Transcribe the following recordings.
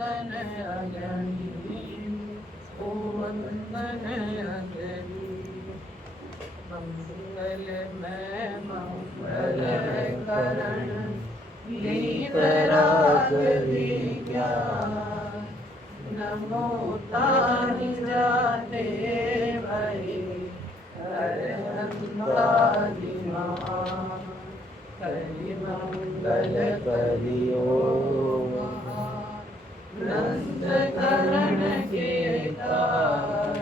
वंदन अगणी ओ वंदन अगणी मंगल में मंगल करण दीपराग विज्ञान नमो ताहि जाते भई अरहंतादिमान करि मंगल करियो नंद करण के तार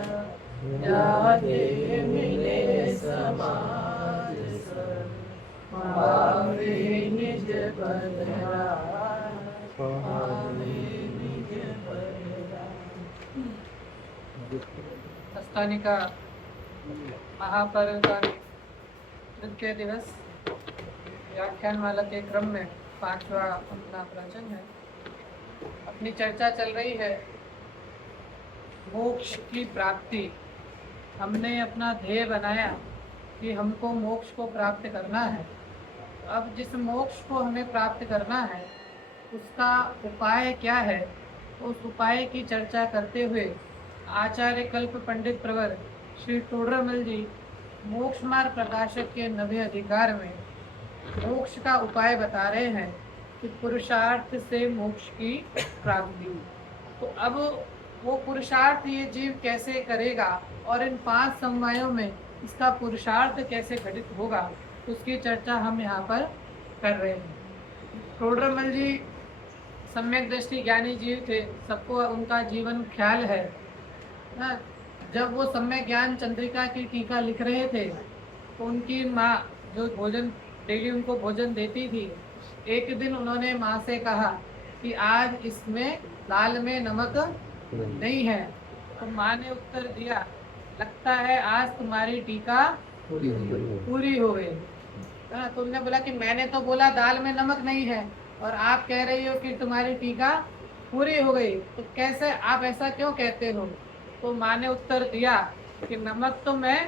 जाते मिले समाज पावे निज बलराम पावे निज बलराम। हस्तानिका महापर्व का तृतीय दिवस व्याख्यानमाला के क्रम में 5वां अपना प्रवचन है। अपनी चर्चा चल रही है मोक्ष की प्राप्ति। हमने अपना ध्येय बनाया कि हमको मोक्ष को प्राप्त करना है। अब जिस मोक्ष को हमें प्राप्त करना है उसका उपाय क्या है, उस उपाय की चर्चा करते हुए आचार्य कल्प पंडित प्रवर श्री टोडरमल जी मोक्ष मार्ग प्रकाशक के 90 अधिकार में मोक्ष का उपाय बता रहे हैं कि पुरुषार्थ से मोक्ष की प्राप्ति। तो अब वो पुरुषार्थ ये जीव कैसे करेगा और इन 5 समवायों में इसका पुरुषार्थ कैसे घटित होगा उसकी चर्चा हम यहाँ पर कर रहे हैं। टोडरमल जी सम्यक दृष्टि ज्ञानी जीव थे, सबको उनका जीवन ख्याल है ना। जब वो सम्यक ज्ञान चंद्रिका की टीका लिख रहे थे तो उनकी माँ जो भोजन डेली उनको भोजन देती थी, एक दिन उन्होंने माँ से कहा कि आज इसमें दाल में नमक नहीं है। तो माँ ने उत्तर दिया, लगता है आज तुम्हारी टीका पूरी हो गई। तो उन्होंने बोला कि मैंने तो बोला दाल में नमक नहीं है और आप कह रही हो कि तुम्हारी टीका पूरी हो गई, तो कैसे आप ऐसा क्यों कहते हो? तो माँ ने उत्तर दिया कि नमक तो मैं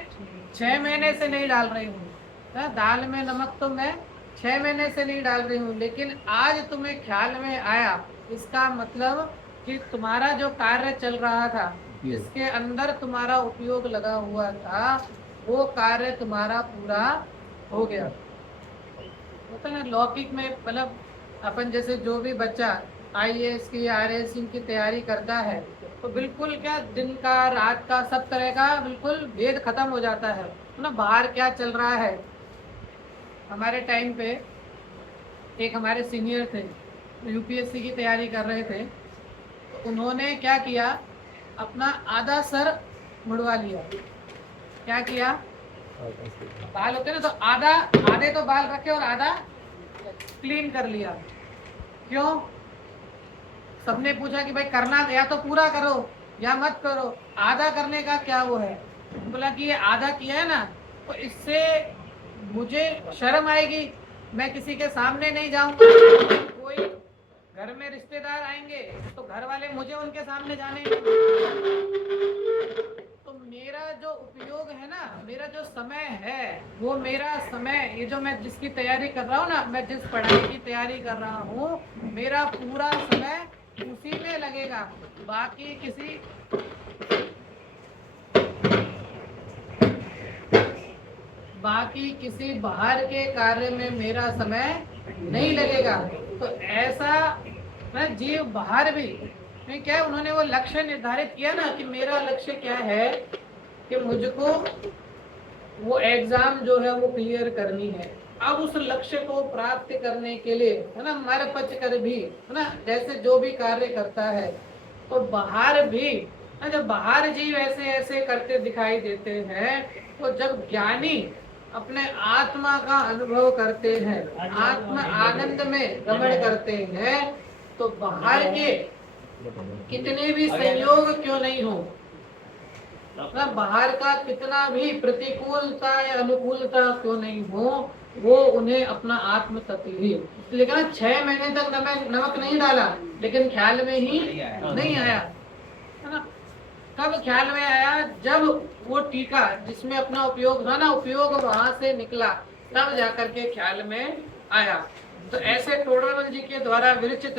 6 महीने से नहीं डाल रही हूँ, दाल में नमक तो मैं 6 महीने से नहीं डाल रही हूँ, लेकिन आज तुम्हें ख्याल में आया। इसका मतलब कि तुम्हारा जो कार्य चल रहा था इसके अंदर तुम्हारा उपयोग लगा हुआ था, वो कार्य तुम्हारा पूरा हो गया। होता है ना लौकिक में, मतलब अपन जैसे जो भी बच्चा IAS की RAS की तैयारी करता है तो बिल्कुल क्या दिन का रात का सब तरह का बिल्कुल भेद खत्म हो जाता है ना, बाहर क्या चल रहा है। हमारे टाइम पे एक हमारे सीनियर थे, UPSC की तैयारी कर रहे थे, तो उन्होंने क्या किया, अपना आधा सर मुड़वा लिया। क्या किया, बाल होते ना तो आधे तो बाल रखे और आधा क्लीन कर लिया। क्यों? सबने पूछा कि भाई करना या तो पूरा करो या मत करो, आधा करने का क्या वो है। बोला कि ये आधा किया है ना तो इससे मुझे शर्म आएगी, मैं किसी के सामने नहीं जाऊंगा, कोई घर में रिश्तेदार आएंगे तो घर वाले मुझे उनके सामने जाने नहीं देंगे। तो मेरा जो उपयोग है ना, मेरा जो समय है, वो मेरा समय, ये जो मैं जिसकी तैयारी कर रहा हूँ ना, मैं जिस पढ़ाई की तैयारी कर रहा हूँ, मेरा पूरा समय उसी में लगेगा। बाकी किसी बाहर के कार्य में मेरा समय नहीं लगेगा। तो ऐसा मैं जीव बाहर भी क्या है, उन्होंने वो लक्ष्य निर्धारित किया ना कि मेरा लक्ष्य क्या है कि मुझको वो एग्जाम जो है वो क्लियर करनी है। अब उस लक्ष्य को प्राप्त करने के लिए है ना, मर पच कर भी है ना, जैसे जो भी कार्य करता है तो बाहर भी जब बाहर जीव ऐसे ऐसे करते दिखाई देते हैं, तो जब ज्ञानी अपने आत्मा का अनुभव करते हैं, आत्मा आनंद में रमण करते हैं, तो बाहर के कितने भी संयोग क्यों नहीं हो, बाहर का कितना भी प्रतिकूलता या अनुकूलता क्यों नहीं हो, वो उन्हें अपना आत्म तत्व ही। लेकिन 6 महीने तक नमक नहीं डाला, लेकिन ख्याल में ही नहीं आया, है ना। कब ख्याल में आया? जब वो टीका जिसमें अपना उपयोग था ना, उपयोग वहां से निकला, तब जाकर के ख्याल में आया। तो ऐसे टोडरमल जी के द्वारा विरचित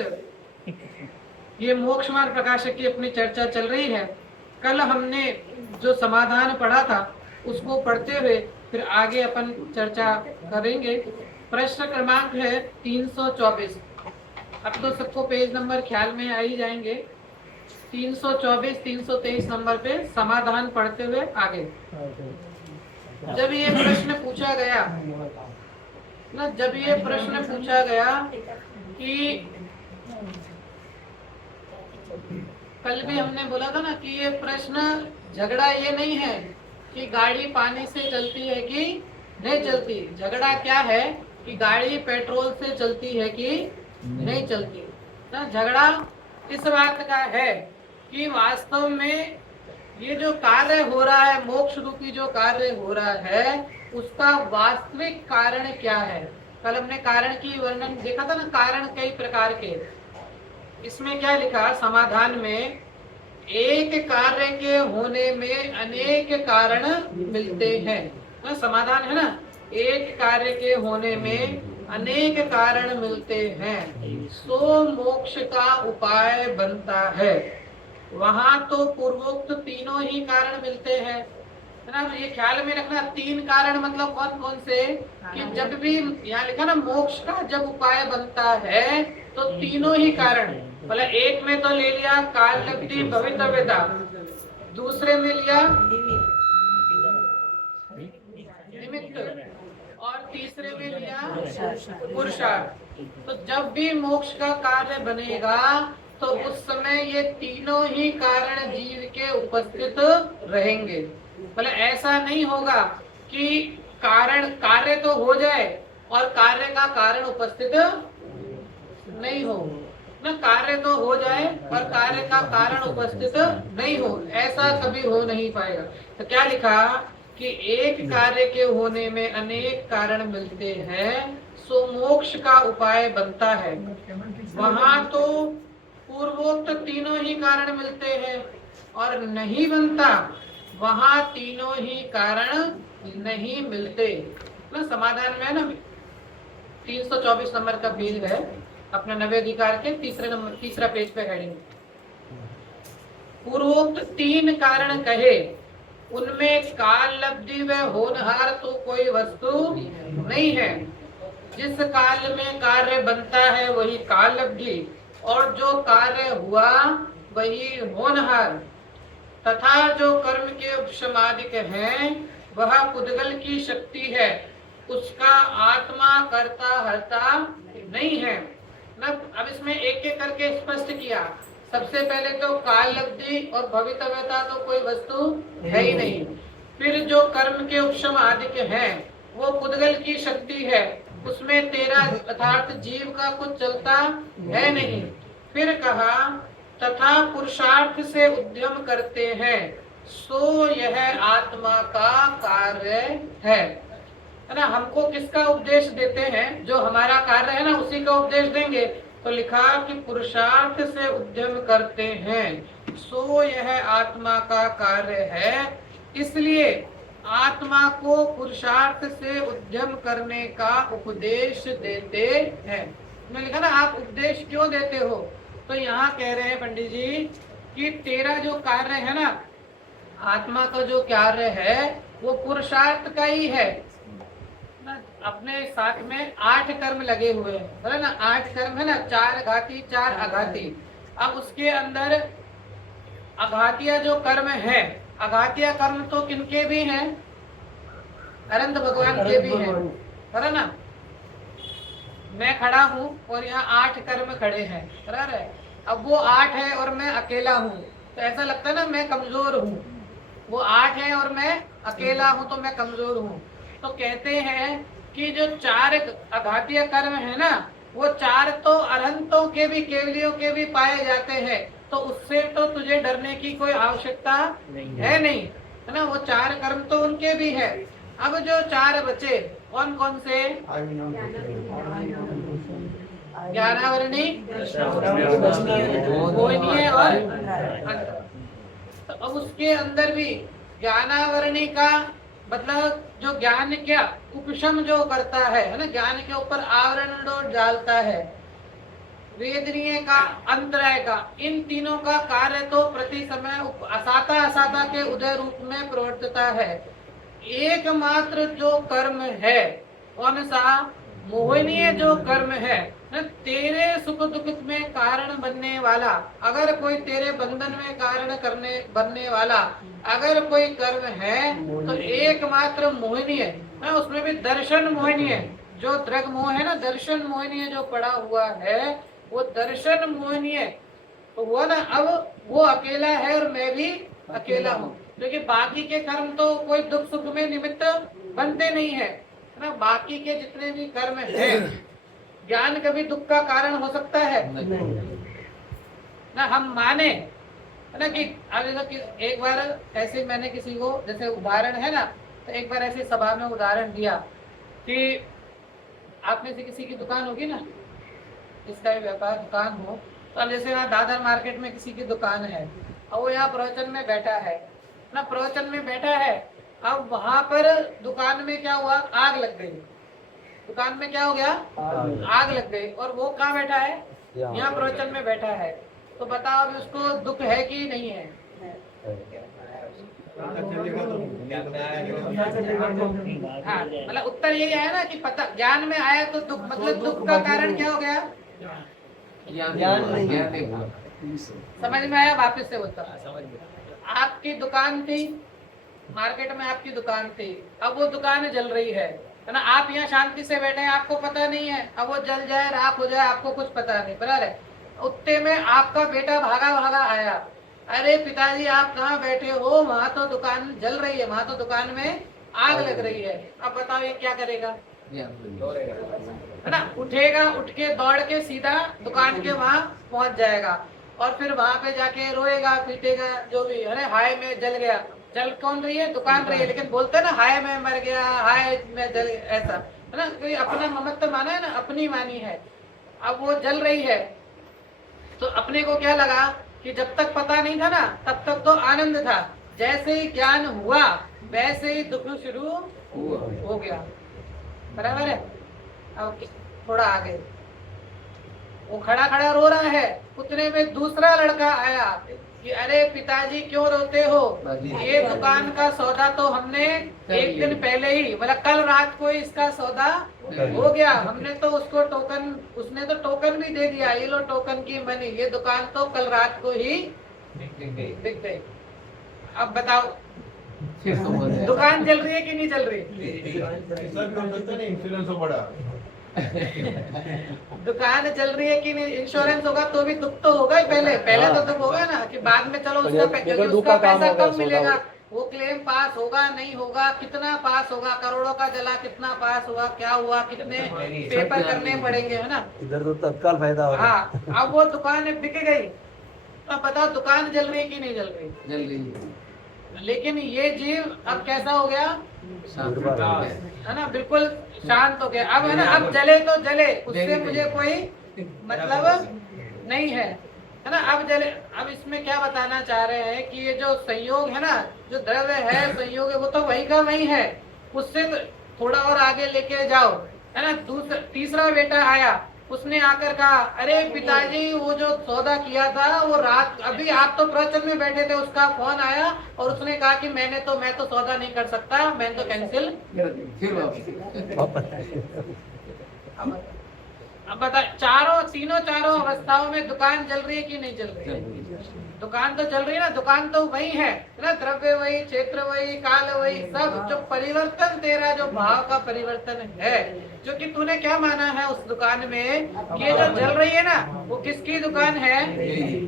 ये मोक्ष मार्ग प्रकाशक की अपनी चर्चा चल रही है। कल हमने जो समाधान पढ़ा था उसको पढ़ते हुए फिर आगे अपन चर्चा करेंगे। प्रश्न क्रमांक है 324। अब तो सबको पेज नंबर ख्याल में आ ही जाएंगे। 324 323 नंबर पे समाधान पढ़ते हुए आगे। जब ये प्रश्न पूछा गया ना, जब ये प्रश्न पूछा गया कि कल भी हमने बोला था ना कि ये प्रश्न झगड़ा ये नहीं है कि गाड़ी पानी से चलती है कि नहीं चलती। झगड़ा क्या है कि गाड़ी पेट्रोल से चलती है कि नहीं चलती ना। झगड़ा इस बात का है कि वास्तव में ये जो कार्य हो रहा है, मोक्ष रूपी जो कार्य हो रहा है, उसका वास्तविक कारण क्या है। कल हमने कारण की वर्णन देखा था ना, कारण कई प्रकार के। इसमें क्या लिखा समाधान में, एक कार्य के होने में अनेक कारण मिलते हैं ना। समाधान है ना, एक कार्य के होने में अनेक कारण मिलते हैं सो मोक्ष का उपाय बनता है। वहां तो पूर्वोक्त तीनों ही कारण मिलते हैं, है ना। ये ख्याल में रखना, तीन कारण मतलब कौन कौन से, कि जब भी यहाँ लिखा ना मोक्ष का जब उपाय बनता है तो तीनों ही कारण, मतलब एक में तो ले लिया काल लब्धि भवितव्यता, दूसरे में लिया निमित्त, और तीसरे में लिया पुरुषार्थ। तो जब भी मोक्ष का कार्य बनेगा तो उस समय ये तीनों ही कारण जीव के उपस्थित रहेंगे। मतलब ऐसा नहीं होगा कि कारण कार्य तो हो जाए और कार्य का कारण उपस्थित नहीं हो ना। कार्य तो हो जाए और कार्य का कारण उपस्थित नहीं हो, ऐसा कभी हो नहीं पाएगा। तो क्या लिखा कि एक कार्य के होने में अनेक कारण मिलते हैं सो मोक्ष का उपाय बनता है। वहां तो पूर्वोक्त तीनों ही कारण मिलते हैं और नहीं बनता, वहां तीनों ही कारण नहीं मिलते ना। समाधान में है ना, 324 नंबर का पेज है अपना नवे अधिकार के तीसरा पेज पे हेडिंग। पूर्वोक्त तीन कारण कहे, उनमें काल लब्धि व होनहार तो कोई वस्तु नहीं है। जिस काल में कार्य बनता है वही काल लब्धि, और जो कार्य हुआ वही होनहार, तथा जो कर्म के उपशमादिक हैं वह पुद्गल की शक्ति है, उसका आत्मा कर्ता हर्ता नहीं है। अब इसमें एक एक करके स्पष्ट किया। सबसे पहले तो काल लब्धि और भवितव्यता तो कोई वस्तु है ही नहीं। फिर जो कर्म के उपशम आदि हैं वो पुद्गल की शक्ति है, उसमें तेरा अर्थात जीव का कुछ चलता है नहीं। फिर कहा तथा पुरुषार्थ से उद्यम करते हैं सो यह आत्मा का कार्य है ना। हमको किसका उपदेश देते हैं, जो हमारा कार्य है ना उसी का उपदेश देंगे। तो लिखा कि पुरुषार्थ से उद्यम करते हैं सो यह आत्मा का कार्य है, इसलिए आत्मा को पुरुषार्थ से उद्यम करने का उपदेश देते हैं। मैंने लिखा ना आप उपदेश क्यों देते हो, तो यहाँ कह रहे हैं पंडित जी कि तेरा जो कार्य है ना, आत्मा का जो कार्य है वो पुरुषार्थ का ही है। अपने साथ में 8 कर्म लगे हुए हैं, है ना। 8 कर्म है ना, 4 घाती 4 अघाती। अब उसके अंदर अघातिया जो कर्म है, अघातिया कर्म तो किनके भी हैं, अनंत भगवान के भी हैं, है ना। मैं खड़ा हूँ और यहाँ 8 कर्म खड़े हैं, बराबर है। अब वो 8 है और मैं अकेला हूँ तो ऐसा लगता है ना मैं कमजोर हूँ। वो 8 है और मैं अकेला हूँ तो मैं कमजोर हूँ। तो कहते हैं कि जो 4 अघातीय कर्म है ना, वो 4 तो अरहंतों के भी केवलियों के भी पाए जाते हैं, तो उससे तो तुझे डरने की कोई आवश्यकता है नहीं, है ना। वो 4 कर्म तो उनके भी है। अब जो 4 बचे कौन कौन से, ज्ञानावरणी, मोहिनीय और तो अब उसके अंदर भी ज्ञानावरणी का मतलब जो ज्ञान क्या उपशम जो करता है ना, ज्ञान के ऊपर आवरण जो डालता है, वेदनीय का, अंतराय का, इन तीनों का कार्य तो प्रति समय असाता असाता के उदय रूप में प्रवर्तता है। एकमात्र जो कर्म है कौन सा, मोहनीय जो कर्म है न, तेरे सुख दुख में कारण बनने वाला, अगर कोई तेरे बंधन में कारण करने बनने वाला अगर कोई कर्म है तो एकमात्र मोहिनी है ना, उसमें भी दर्शन मोहिनी है। जो द्रग मोह है ना, दर्शन मोहिनी है जो पड़ा हुआ है, वो दर्शन मोहिनी है। तो वो ना अब वो अकेला है और मैं भी अकेला हूँ, क्योंकि बाकी के कर्म तो कोई दुख सुख में निमित्त बनते नहीं है ना। बाकी के जितने भी कर्म है, ज्ञान कभी दुख का कारण हो सकता है ना, हम माने है ना कि अब एक बार ऐसे मैंने किसी को, जैसे उदाहरण है ना, तो एक बार ऐसे सभा में उदाहरण दिया कि आप में से किसी की दुकान होगी ना, जिसका भी व्यापार दुकान हो, तो अब जैसे यहाँ दादर मार्केट में किसी की दुकान है और वो यहाँ प्रवचन में बैठा है ना, प्रवचन में बैठा है। अब वहां पर दुकान में क्या हुआ, आग लग गई। दुकान में क्या हो गया, आग लग गई, और वो कहाँ बैठा है, यहाँ प्रवचन में बैठा है। तो बताओ अभी उसको दुख है कि नहीं है? हाँ, मतलब उत्तर यही आया ना कि पता ज्ञान में आया तो दुख, मतलब दुख का कारण क्या हो गया, ज्ञान नहीं। समझ में आया? वापस से बोलता, आपकी दुकान थी, मार्केट में आपकी दुकान थी, अब वो दुकान जल रही है ना, आप यहाँ शांति से बैठे हैं, आपको पता नहीं है, अब वो जल जाए राख हो जाए आपको कुछ पता नहीं, बराबर है। उतने में आपका बेटा भागा भागा आया, अरे पिताजी आप कहाँ बैठे हो, वहां तो दुकान जल रही है, वहां तो दुकान में आग लग रही है। अब बताओ ये क्या करेगा, है ना, उठेगा, उठ के दौड़ के सीधा दुकान के वहां पहुंच जाएगा, और फिर वहां पे जाके रोएगा पीटेगा जो भी, अरे हाय मैं जल गया। जल कौन रही है, दुकान रही है, लेकिन बोलते ना हाय मैं मर गया, हाय मैं जल, ऐसा है ना, कोई अपना ममत्व माना है ना, अपनी मानी है। अब वो जल रही है तो अपने को क्या लगा कि जब तक पता नहीं था ना तब तक तो आनंद था, जैसे ही ज्ञान हुआ वैसे ही दुख शुरू हो गया, बराबर है। अब थोड़ा आगे वो खड़ा खड़ा रो रहा है, उतने में दूसरा लड़का आया कि अरे पिताजी क्यों रोते हो, ये दुकान का सौदा तो हमने एक दिन पहले ही, मतलब कल रात को इसका सौदा हो गया, हमने तो उसको टोकन, उसने तो टोकन भी दे दिया, ये लो टोकन की मनी, ये दुकान तो कल रात को ही बिक गई। अब बताओ दुकान चल रही है कि नहीं चल रही? दुकान चल रही है कि नहीं? इंश्योरेंस होगा तो भी दुख तो होगा ही, पहले तो दुख होगा ना, कि बाद में चलो उसका पैसा कम मिलेगा, वो क्लेम पास होगा नहीं होगा, कितना पास होगा, करोड़ों का जला कितना पास हुआ, क्या हुआ, कितने पेपर करने पड़ेंगे, है ना, इधर तो तत्काल फायदा होगा। हाँ, अब वो दुकान बिक गई, अब बताओ दुकान जल रही है कि नहीं जल रही? जल रही है। लेकिन ये जीव अब कैसा हो गया, है ना, बिल्कुल शांत हो गया। अब है ना, अब जले तो जले, उससे मुझे कोई मतलब नहीं है ना, अब जले। अब इसमें क्या बताना चाह रहे हैं कि ये जो संयोग है ना, जो द्रव्य है संयोग है, वो तो वही का वही है, उससे थोड़ा और आगे लेके जाओ, है ना। तीसरा बेटा आया, उसने आकर कहा अरे पिताजी वो जो सौदा किया था वो रात, अभी आप तो प्रवचन में बैठे थे, उसका फोन आया और उसने कहा कि मैं तो सौदा नहीं कर सकता, मैं तो कैंसिल। अब बता, तीनों अवस्थाओं में दुकान चल रही है कि नहीं चल रही है? दुकान तो चल रही है ना, दुकान तो वही है ना, द्रव्य वही, क्षेत्र वही, काल वही, सब जो परिवर्तन तेरा जो भाव का परिवर्तन है, जो कि तूने क्या माना है उस दुकान में, ये जो जल रही है ना, वो किसकी दुकान है?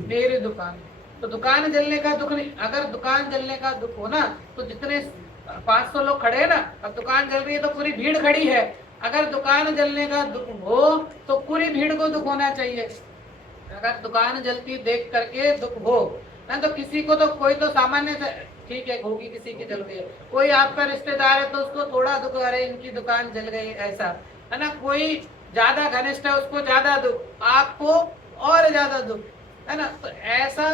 मेरी दुकान। तो दुकान जलने का दुख नहीं, अगर दुकान जलने का दुख हो ना तो जितने 500 लोग खड़े हैं ना, अब दुकान जल रही है तो पूरी भीड़ खड़ी है, अगर दुकान जलने का दुख हो तो पूरी भीड़ को दुख होना चाहिए। अगर दुकान जलती देख करके दुख हो ना, तो किसी को तो, कोई तो सामान्य ठीक है होगी, किसी की जल रही है, कोई आपका रिश्तेदार है तो उसको थोड़ा दुख, अरे इनकी दुकान जल गई, ऐसा है ना। कोई ज्यादा घनिष्ठ है उसको ज्यादा दुख, आपको और ज्यादा दुख, है ना, तो ऐसा।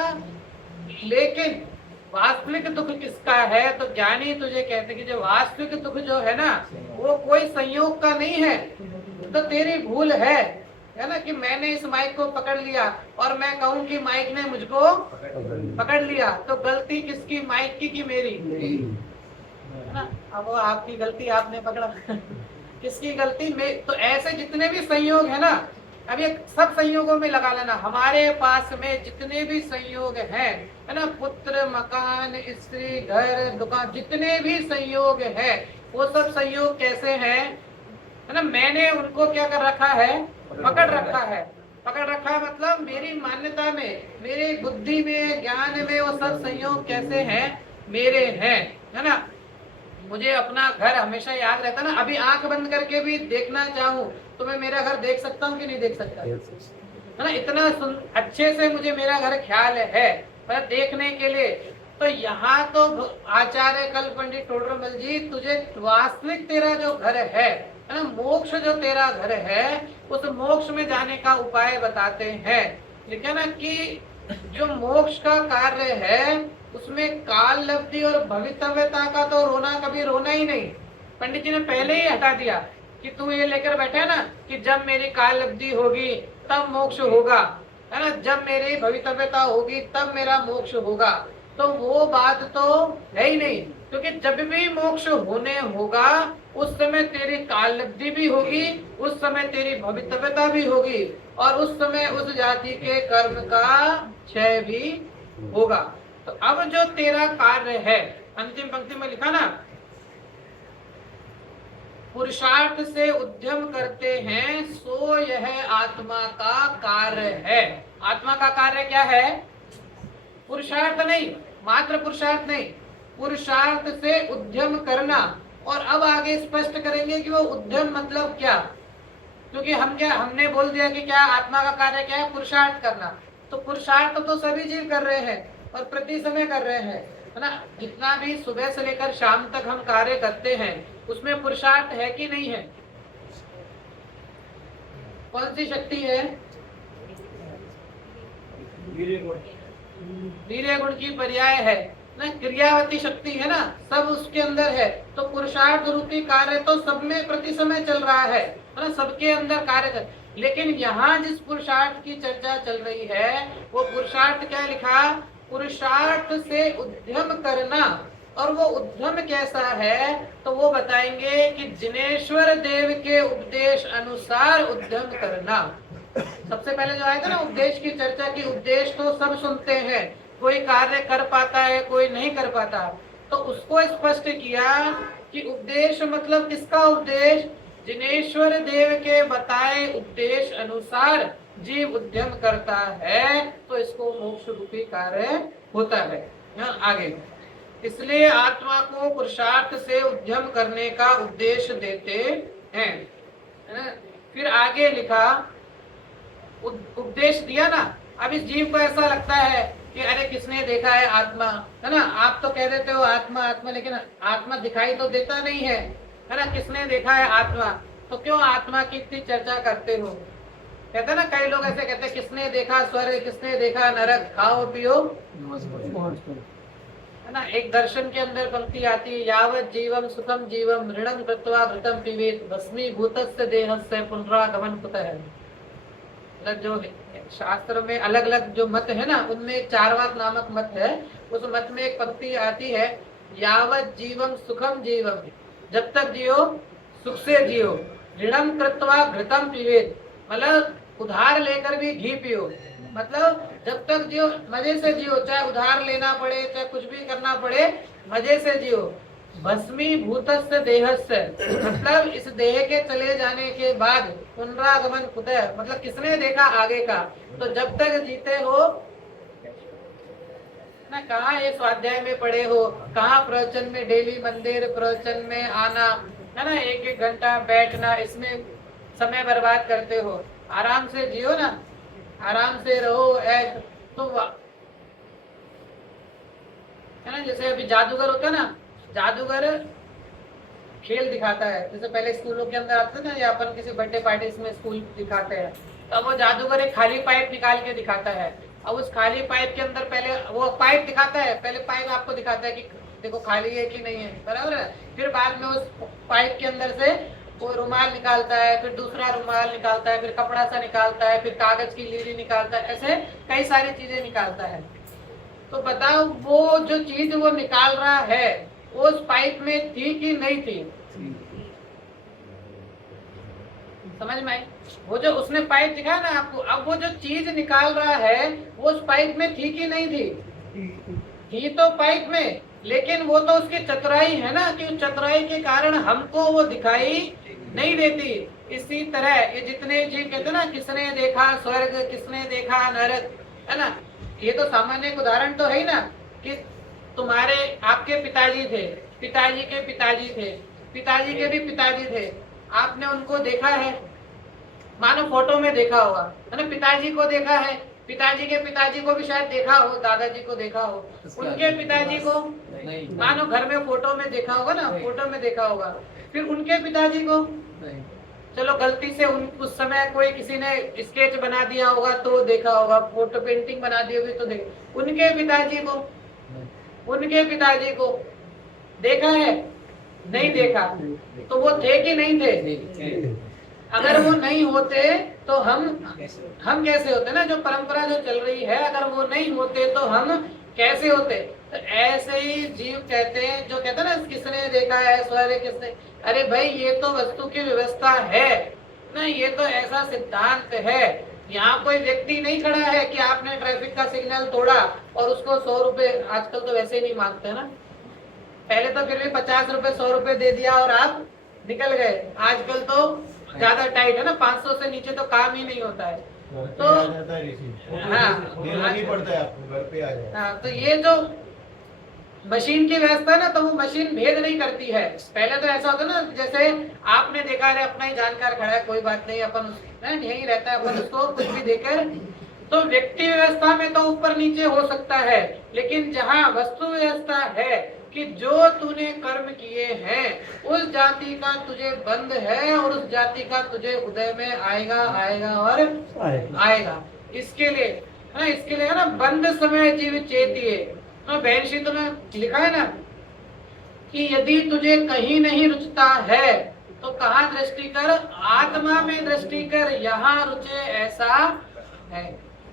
लेकिन वास्तविक दुख किसका है? तो ज्ञानी तुझे कहते कि जो वास्तविक दुख जो है ना, वो कोई संयोग का नहीं है, तो तेरी भूल है है ना, कि मैंने इस माइक को पकड़ लिया और मैं कहूं कि माइक ने मुझको पकड़ लिया, तो गलती किसकी, माइक की मेरी, है ना। अब वो आपकी गलती, आपने पकड़ा किसकी गलती में। तो ऐसे जितने भी संयोग है ना, अब ये सब संयोगों में लगा लेना, हमारे पास में जितने भी संयोग हैं, है ना, पुत्र, मकान, स्त्री, घर, दुकान, जितने भी संयोग है, वो सब संयोग कैसे हैं, है ना, मैंने उनको क्या कर रखा है, पकड़ रखा है। पकड़ रखा है मतलब मेरी मान्यता में, मेरी बुद्धि में, ज्ञान में वो सब संयोग कैसे हैं, मेरे हैं, है ना। मुझे अपना घर हमेशा याद रहता ना, अभी आंख बंद करके भी देखना चाहूँ तो मैं मेरा घर देख सकता हूँ कि नहीं देख सकता, है ना। इतना अच्छे से मुझे मेरा घर ख्याल है पर देखने के लिए। तो यहाँ तो आचार्य कल पंडित टोडरमल जी तुझे वास्तविक तेरा जो घर है ना, मोक्ष जो तेरा घर है, उस मोक्ष में जाने का उपाय बताते हैं। लिखा ना कि जो मोक्ष का कार्य है उसमें काल लब्धि और भवितव्यता का तो रोना कभी रोना ही नहीं। पंडित जी ने पहले ही हटा दिया कि तू ये लेकर बैठे ना कि जब मेरी काल लब्धि होगी तब मोक्ष होगा, है ना, जब मेरी भवितव्यता होगी तब मेरा मोक्ष होगा। तो वो बात तो है ही नहीं, क्योंकि जब भी मोक्ष होने होगा उस समय तेरी काल लब्धि भी होगी, उस समय तेरी भवितव्यता भी होगी, और उस समय उस जाति के कर्म का क्षय भी होगा। तो अब जो तेरा कार्य है, अंतिम पंक्ति में लिखा ना, पुरुषार्थ से उद्यम करते हैं सो यह आत्मा का कार्य है। आत्मा का कार्य क्या है, पुरुषार्थ नहीं, मात्र पुरुषार्थ नहीं, पुरुषार्थ से उद्यम करना। और अब आगे स्पष्ट करेंगे कि वो उद्यम मतलब क्या, क्योंकि हमने बोल दिया कि क्या आत्मा का कार्य क्या है, पुरुषार्थ करना। तो पुरुषार्थ तो सभी जीव कर रहे हैं और प्रति समय कर रहे हैं, है ना। जितना भी सुबह से लेकर शाम तक हम कार्य करते हैं उसमें पुरुषार्थ है कि नहीं है, कौन सी शक्ति है, वीर्य गुण की पर्याय है ना, क्रियावती शक्ति है ना, सब उसके अंदर है। तो पुरुषार्थ रूपी कार्य तो सब में प्रति समय चल रहा है ना, सबके अंदर कार्य कर। लेकिन यहाँ जिस पुरुषार्थ की चर्चा चल रही है वो पुरुषार्थ क्या लिखा, पुरुषार्थ से उद्यम करना। और वो उद्यम कैसा है तो वो बताएंगे कि जिनेश्वर देव के उपदेश अनुसार उद्यम करना। सबसे पहले जो आया था ना उपदेश की चर्चा की, उपदेश तो सब सुनते हैं, कोई कार्य कर पाता है कोई नहीं कर पाता। तो उसको स्पष्ट किया कि उपदेश मतलब किसका उपदेश, जिनेश्वर देव के बताए उपदेश अनुसार जीव उद्यम करता है तो इसको मोक्ष रूपी कार्य होता है। आगे इसलिए आत्मा को पुरुषार्थ से उद्यम करने का उपदेश देते हैं, है ना। फिर आगे लिखा, उपदेश दिया ना, अब इस जीव को ऐसा लगता है कि अरे किसने देखा है आत्मा, है ना। आप तो कह देते हो आत्मा आत्मा, लेकिन आत्मा दिखाई तो देता नहीं है, है ना। किसने देखा है आत्मा, तो क्यों आत्मा की इतनी चर्चा करते हो। कहते ना कई लोग ऐसे कहते हैं किसने देखा स्वर्ग, किसने देखा नरक, खाओ पियो, है ना। एक दर्शन के अंदर पंक्ति आती है, यावत जीवम सुखम जीवम ऋणम कृत्वा घृतम पिबेत भस्मीभूतस्य देहस्य पुनरागमन कुतः। जो शास्त्र में अलग अलग जो मत है ना, उनमें चारवाक नामक मत है, उस मत में एक पंक्ति आती है, यावत जीवम सुखम जीवम, जब तक जियो सुख से जियो, ऋणम कृत्वा घृतम पिबेत, मतलब उधार लेकर भी घी पियो, मतलब जब तक जियो मजे से जियो, चाहे उधार लेना पड़े चाहे कुछ भी करना पड़े, मजे से जियो। भस्मीभूतस्य देहस्य, मतलब इस देह के चले जाने के बाद पुनरागमन कुतः, मतलब किसने देखा आगे का। तो जब तक जीते हो ना, कहाँ ये स्वाध्याय में पढ़े हो, कहाँ प्रवचन में डेली मंदिर प्रवचन में आना, है ना, एक एक घंटा बैठना, इसमें समय बर्बाद करते हो। आराम से जियो ना, आराम से रहो, ऐश तो है ना। जैसे अभी जादूगर होता है ना, जादूगर खेल दिखाता है, जैसे पहले स्कूलों के अंदर आते थे ना, या अपन किसी बर्थडे पार्टी में स्कूल दिखाते हैं, तो अब वो जादूगर एक खाली पाइप निकाल के दिखाता है। अब उस खाली पाइप के अंदर पहले वो पाइप दिखाता है, पहले पाइप आपको दिखाता है कि देखो खाली है कि नहीं है, बराबर है। फिर बाद में उस पाइप के अंदर से वो रुमाल निकालता है, फिर दूसरा रुमाल निकालता है, फिर कपड़ा सा निकालता है, फिर कागज की लीरी निकालता है, ऐसे कई सारी चीजें निकालता है। तो बताओ वो जो चीज वो निकाल रहा है वो उस पाइप में थी कि नहीं थी? समझ में आई? वो जो उसने पाइप दिखाया ना आपको, अब वो जो चीज निकाल रहा है वो उस पाइप में थी कि नहीं थी? थी तो पाइप में, लेकिन वो तो उसकी चतुराई है ना, कि उस चतुराई के कारण हमको वो दिखाई नहीं देती। इसी तरह ये जितने जीव कहते हैं ना, किसने देखा स्वर्ग, किसने देखा नरक, है ना, ये तो सामान्य एक उदाहरण तो है ही ना, कि तुम्हारे आपके पिताजी थे, पिताजी के पिताजी थे, पिताजी के भी पिताजी थे, आपने उनको देखा है, मानो फोटो में देखा होगा, है ना, पिताजी को देखा है, पिताजी के पिताजी को भी शायद देखा हो, दादाजी को देखा हो, उनके पिताजी को मानो घर में फोटो में देखा होगा ना, फोटो में देखा होगा, फिर उनके पिताजी को चलो गलती से उस समय कोई किसी ने स्केच बना दिया होगा तो देखा होगा, फोटो पेंटिंग बना दी होगी तो देखा, उनके पिताजी को देखा है? नहीं देखा। तो वो थे कि नहीं थे? अगर वो नहीं होते तो हम कैसे होते ना, जो परंपरा जो चल रही है, अगर वो नहीं होते तो हम कैसे होते? तो ऐसे ही जीव कहते हैं, जो कहते हैं ना किसने देखा है स्वर्ग, किसने, अरे भाई ये तो वस्तु की व्यवस्था है ना, ये तो ऐसा सिद्धांत है। यहाँ कोई व्यक्ति नहीं खड़ा है कि आपने ट्रैफिक का सिग्नल तोड़ा और उसको 100 रुपए, आजकल तो वैसे ही नहीं मांगते ना, पहले तो फिर भी 50 रुपए 100 रुपए दे दिया और आप निकल गए, आजकल तो ज्यादा टाइट है ना, 500 से नीचे तो काम ही नहीं होता है। तो हाँ, देना नहीं पड़ता है आपको, घर पे आ जाए। हाँ, तो ये जो मशीन की व्यवस्था ना, तो वो मशीन भेद नहीं करती है। पहले तो ऐसा होता ना, जैसे आपने देखा है, अपना ही जानकार खड़ा है, कोई बात नहीं, अपन यही रहता है, अपन उसको कुछ भी देकर, तो व्यक्ति व्यवस्था में तो ऊपर नीचे हो सकता है, लेकिन जहाँ वस्तु व्यवस्था है कि जो तूने कर्म किए हैं उस जाति का तुझे बंध है और उस जाति का तुझे उदय में आएगा और आएगा। इसके लिए है ना, बंध समय जीव चेतिए। तो बहन श्री तुम्हें लिखा है ना कि यदि तुझे कहीं नहीं रुचता है तो कहाँ दृष्टि कर? आत्मा में दृष्टि कर, यहाँ रुचे ऐसा है।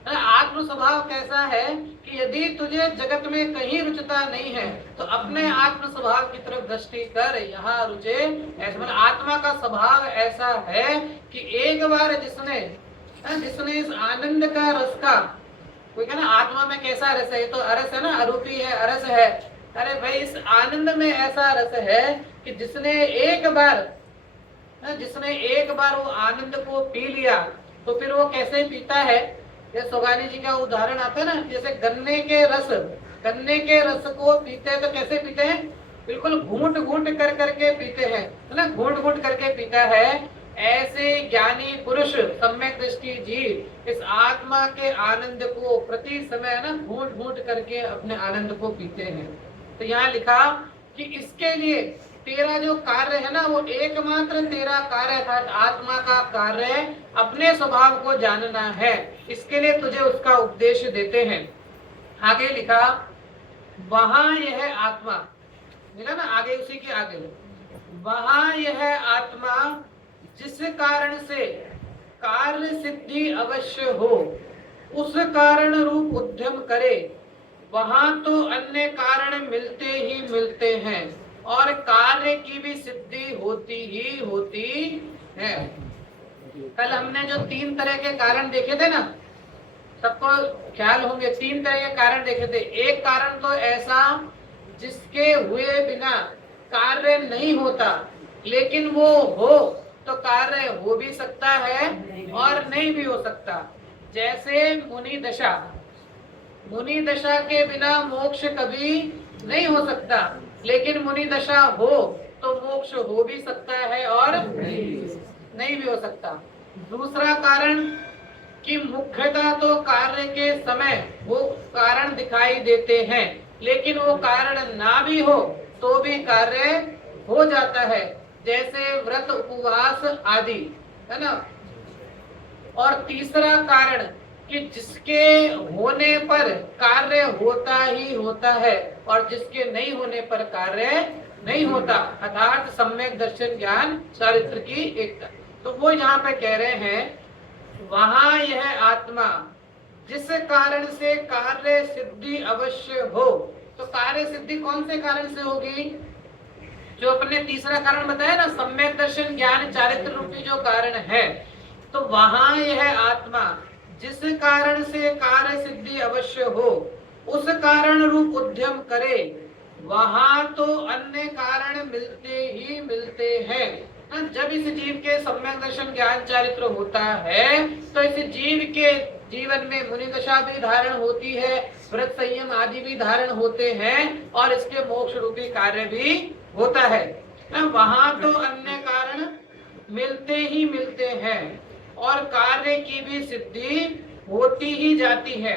आत्म स्वभाव कैसा है कि यदि तुझे जगत में कहीं रुचता नहीं है तो अपने आत्म स्वभाव की तरफ दृष्टि कर, यहाँ रुचे ऐसा। मतलब आत्मा का स्वभाव ऐसा है कि एक बार जिसने इस आनंद का रस का, कोई कहना आत्मा में कैसा रस है, ये तो अरस है ना, अरूपी है, अरस है। अरे भाई इस आनंद में ऐसा रस है कि जिसने एक बार वो आनंद को पी लिया तो फिर वो कैसे पीता है? ये सोगानी जी का उदाहरण आता है ना, जैसे गन्ने के रस को पीते हैं तो कैसे पीते हैं? बिल्कुल घूंट कर करके पीते हैं, है ना, घूंट करके पीता है। ऐसे ज्ञानी पुरुष सम्यक दृष्टि जीव इस आत्मा के आनंद को प्रति समय ना घूंट करके अपने आनंद को पीते हैं। तो यहाँ लिखा कि इसके लिए तेरा जो कार्य है ना, वो एकमात्र तेरा कार्य था, आत्मा का कार्य अपने स्वभाव को जानना है। इसके लिए तुझे उसका उपदेश देते हैं। आगे लिखा, वहां यह आत्मा, मिला ना आगे, उसी के आगे, वहां यह आत्मा जिस कारण से कार्य सिद्धि अवश्य हो, उस कारण रूप उद्यम करे, वहां तो अन्य कारण मिलते ही मिलते हैं और कार्य की भी सिद्धि होती ही होती है। कल हमने जो 3 तरह के कारण देखे थे ना, सबको ख्याल होंगे, 3 तरह के कारण देखे थे। एक कारण तो ऐसा जिसके हुए बिना कार्य नहीं होता, लेकिन वो हो तो कार्य हो भी सकता है और नहीं भी हो सकता। जैसे मुनि दशा के बिना मोक्ष कभी नहीं हो सकता, लेकिन मुनि दशा हो तो मोक्ष हो भी सकता है और नहीं भी हो सकता। दूसरा कारण कि मुख्यतः तो कार्य के समय वो कारण दिखाई देते हैं, लेकिन वो कारण ना भी हो तो भी कार्य हो जाता है, जैसे व्रत उपवास आदि, है ना। और तीसरा कारण कि जिसके होने पर कार्य होता ही होता है और जिसके नहीं होने पर कार्य नहीं होता, अर्थात सम्यक दर्शन ज्ञान चारित्र की एकता। तो वो यहाँ पे कह रहे हैं वहां यह आत्मा जिस कारण से कार्य सिद्धि अवश्य हो। तो कार्य सिद्धि कौन से कारण से होगी? जो अपने तीसरा कारण बताया ना, सम्यक दर्शन ज्ञान चारित्र रूपी जो कारण है, तो वहां यह आत्मा जिस कारण से कार्य सिद्धि अवश्य हो उस कारण रूप उद्यम करे, वहां तो अन्य कारण मिलते ही मिलते हैं। जब इस जीव के सम्यक दर्शन ज्ञान चारित्र होता है तो इस जीव के जीवन में मुनि दशा भी धारण होती है, व्रत संयम आदि भी धारण होते हैं और इसके मोक्ष रूपी कार्य भी होता है। वहां तो अन्य कारण मिलते ही मिलते हैं और कार्य की भी सिद्धि होती ही जाती है,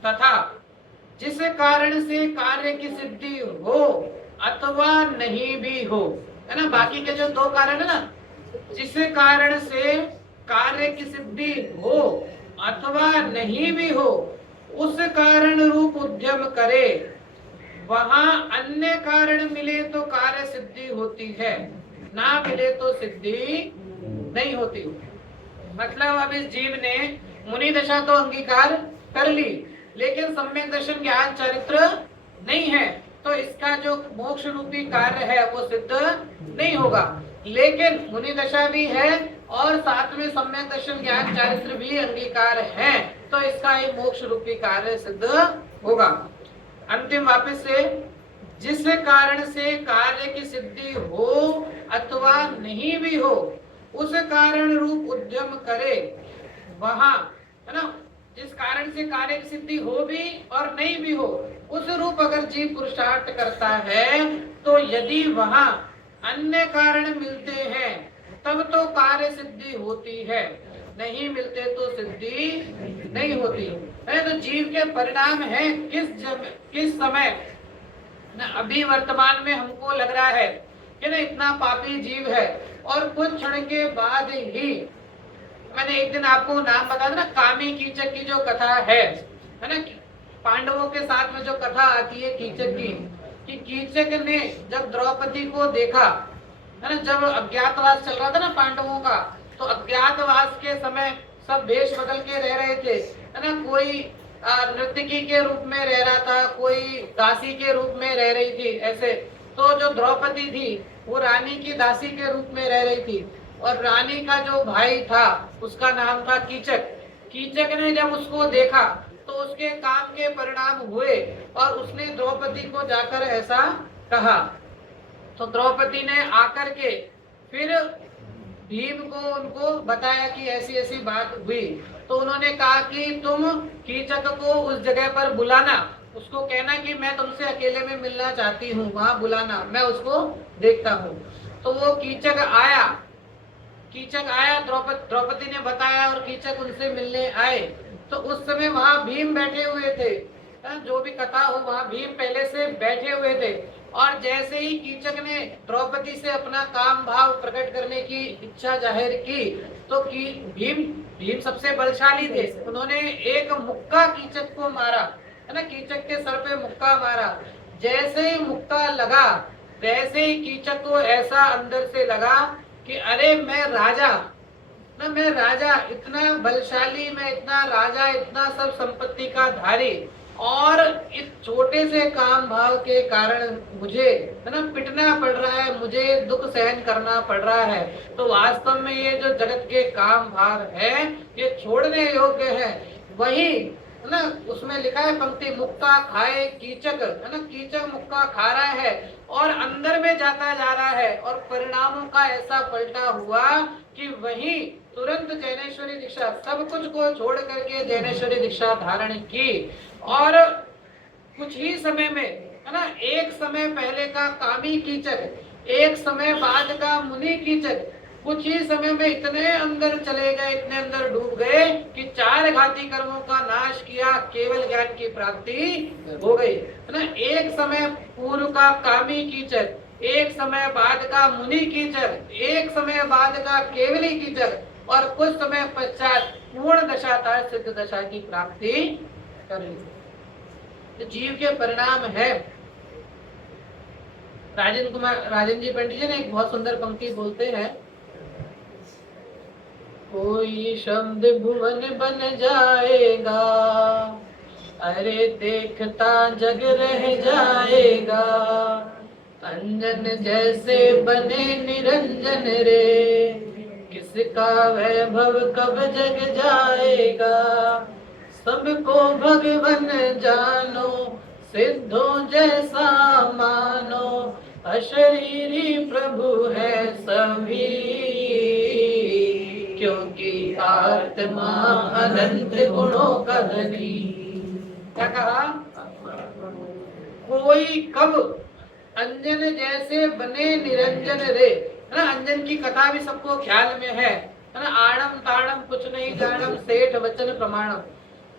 तथा जिस कारण से कार्य की सिद्धि हो अथवा नहीं भी हो, है ना, बाकी के जो दो कारण है ना, जिस कारण से कार्य की सिद्धि हो अथवा नहीं भी हो उस कारण रूप उद्यम करे, वहां अन्य कारण मिले तो कार्य सिद्धि होती है, ना मिले तो सिद्धि नहीं होती। मतलब अब इस जीव ने मुनि दशा तो अंगीकार कर ली, लेकिन सम्यक दर्शन ज्ञान चरित्र नहीं है, तो इसका जो मोक्ष रूपी कार्य है वो सिद्ध नहीं होगा। लेकिन मुनि दशा भी है और साथ में सम्यक दर्शन ज्ञान चरित्र भी अंगीकार है, तो इसका ही मोक्ष रूपी कार्य सिद्ध होगा। अंतिम वापस से, जिस कारण से कार्य की सिद्धि हो अथवा नहीं भी हो उस कारण रूप उद्यम करे, वहां, है ना, जिस कारण से कार्य की सिद्धि हो भी और नहीं भी हो उस रूप अगर जीव पुरुषार्थ करता है, तो यदि वहां अन्य कारण मिलते हैं तब तो कार्य सिद्धि होती है, नहीं मिलते तो सिद्धि नहीं होती है। तो जीव के परिणाम है किस समय ना, अभी वर्तमान में हमको लग रहा है कि ना इतना पापी जीव है, और कुछ क्षण के बाद ही, मैंने एक दिन आपको नाम बताया था ना, कामी कीचक की जो कथा है ना, पांडवों के साथ में जो कथा आती है कीचक की, कि कीचक ने जब द्रौपदी को देखा, है ना, जब अज्ञातवास चल रहा था ना पांडवों का, तो अज्ञातवास के समय सब भेष बदल के रह रहे थे, है ना, कोई नर्तकी के रूप में रह रहा था, कोई दासी के रूप में रह रही थी, ऐसे। तो जो द्रौपदी थी वो रानी की दासी के रूप में रह रही थी, और रानी का जो भाई था उसका नाम था कीचक। कीचक ने जब उसको देखा तो उसके काम के परिणाम हुए और उसने द्रौपदी को जाकर ऐसा कहा। तो द्रौपदी ने आकर के फिर भीम को उनको बताया कि ऐसी ऐसी बात हुई। तो उन्होंने कहा कि तुम कीचक को उस जगह पर बुलाना, उसको कहना कि मैं तुमसे अकेले में मिलना चाहती हूँ, वहां बुलाना, मैं उसको देखता हूँ। तो वो कीचक आया, द्रौपदी ने बताया और कीचक उनसे मिलने आए। तो उस समय वहां भीम बैठे हुए थे, जो भी कथा हो वहां भीम पहले से बैठे हुए थे। और जैसे ही कीचक ने द्रौपदी से अपना काम भाव प्रकट करने की इच्छा जाहिर की, तो भीम सबसे बलशाली थे, उन्होंने एक मुक्का कीचक को मारा, है ना, कीचक के सर पे मुक्का मारा। जैसे ही मुक्का लगा वैसे ही कीचक को ऐसा अंदर से लगा कि अरे मैं राजा, इतना बलशाली, मैं इतना राजा, इतना सब संपत्ति का धारी, और इस छोटे से काम भाव के कारण मुझे, है ना, पिटना पड़ रहा है, मुझे दुख सहन करना पड़ रहा है। तो वास्तव में ये जो जगत के काम भाव है ये छोड़ने योग्य है। वही, है ना, उसमें लिखा है पंक्ति, मुक्का खाए कीचक, है ना, कीचक मुक्का खा रहा है और अंदर में जाता जा रहा है, और परिणामों का ऐसा पलटा हुआ कि वही तुरंत जैनेश्वरी दीक्षा, सब कुछ को छोड़ करके जैनेश्वरी दीक्षा धारण की। और कुछ ही समय में, है ना, एक समय पहले का कामी कीचक, एक समय बाद का मुनि कीचक, कुछ ही समय में इतने अंदर चले गए, इतने अंदर डूब गए कि 4 घाती कर्मों का नाश किया, केवल ज्ञान की प्राप्ति हो गई, है ना। एक समय पूर्व का कामी कीचक, एक समय बाद का मुनि कीचक, एक समय बाद का केवली कीचक, और कुछ समय पश्चात पूर्ण दशा था सिद्ध दशा की प्राप्ति कर ली। तो जीव के परिणाम है राजन जी पंडित जी ने एक बहुत सुंदर पंक्ति बोलते हैं, कोई शब्द भुवन बन जाएगा, अरे देखता जग रह जाएगा, अंजन जैसे बने निरंजन रे, किसका वैभव कब जग जाएगा, सबको भगवन जानो, सिद्धों जैसा मानो, अशरीरी प्रभु है सभी, क्योंकि आत्मा अनंत गुणों का धनी। क्या कहा? कोई कब अंजन जैसे बने निरंजन रे, है ना। अंजन की कथा भी सबको ख्याल में है ना। आड़म ताड़म कुछ नहीं जानम, सेठ वचन प्रमाणम,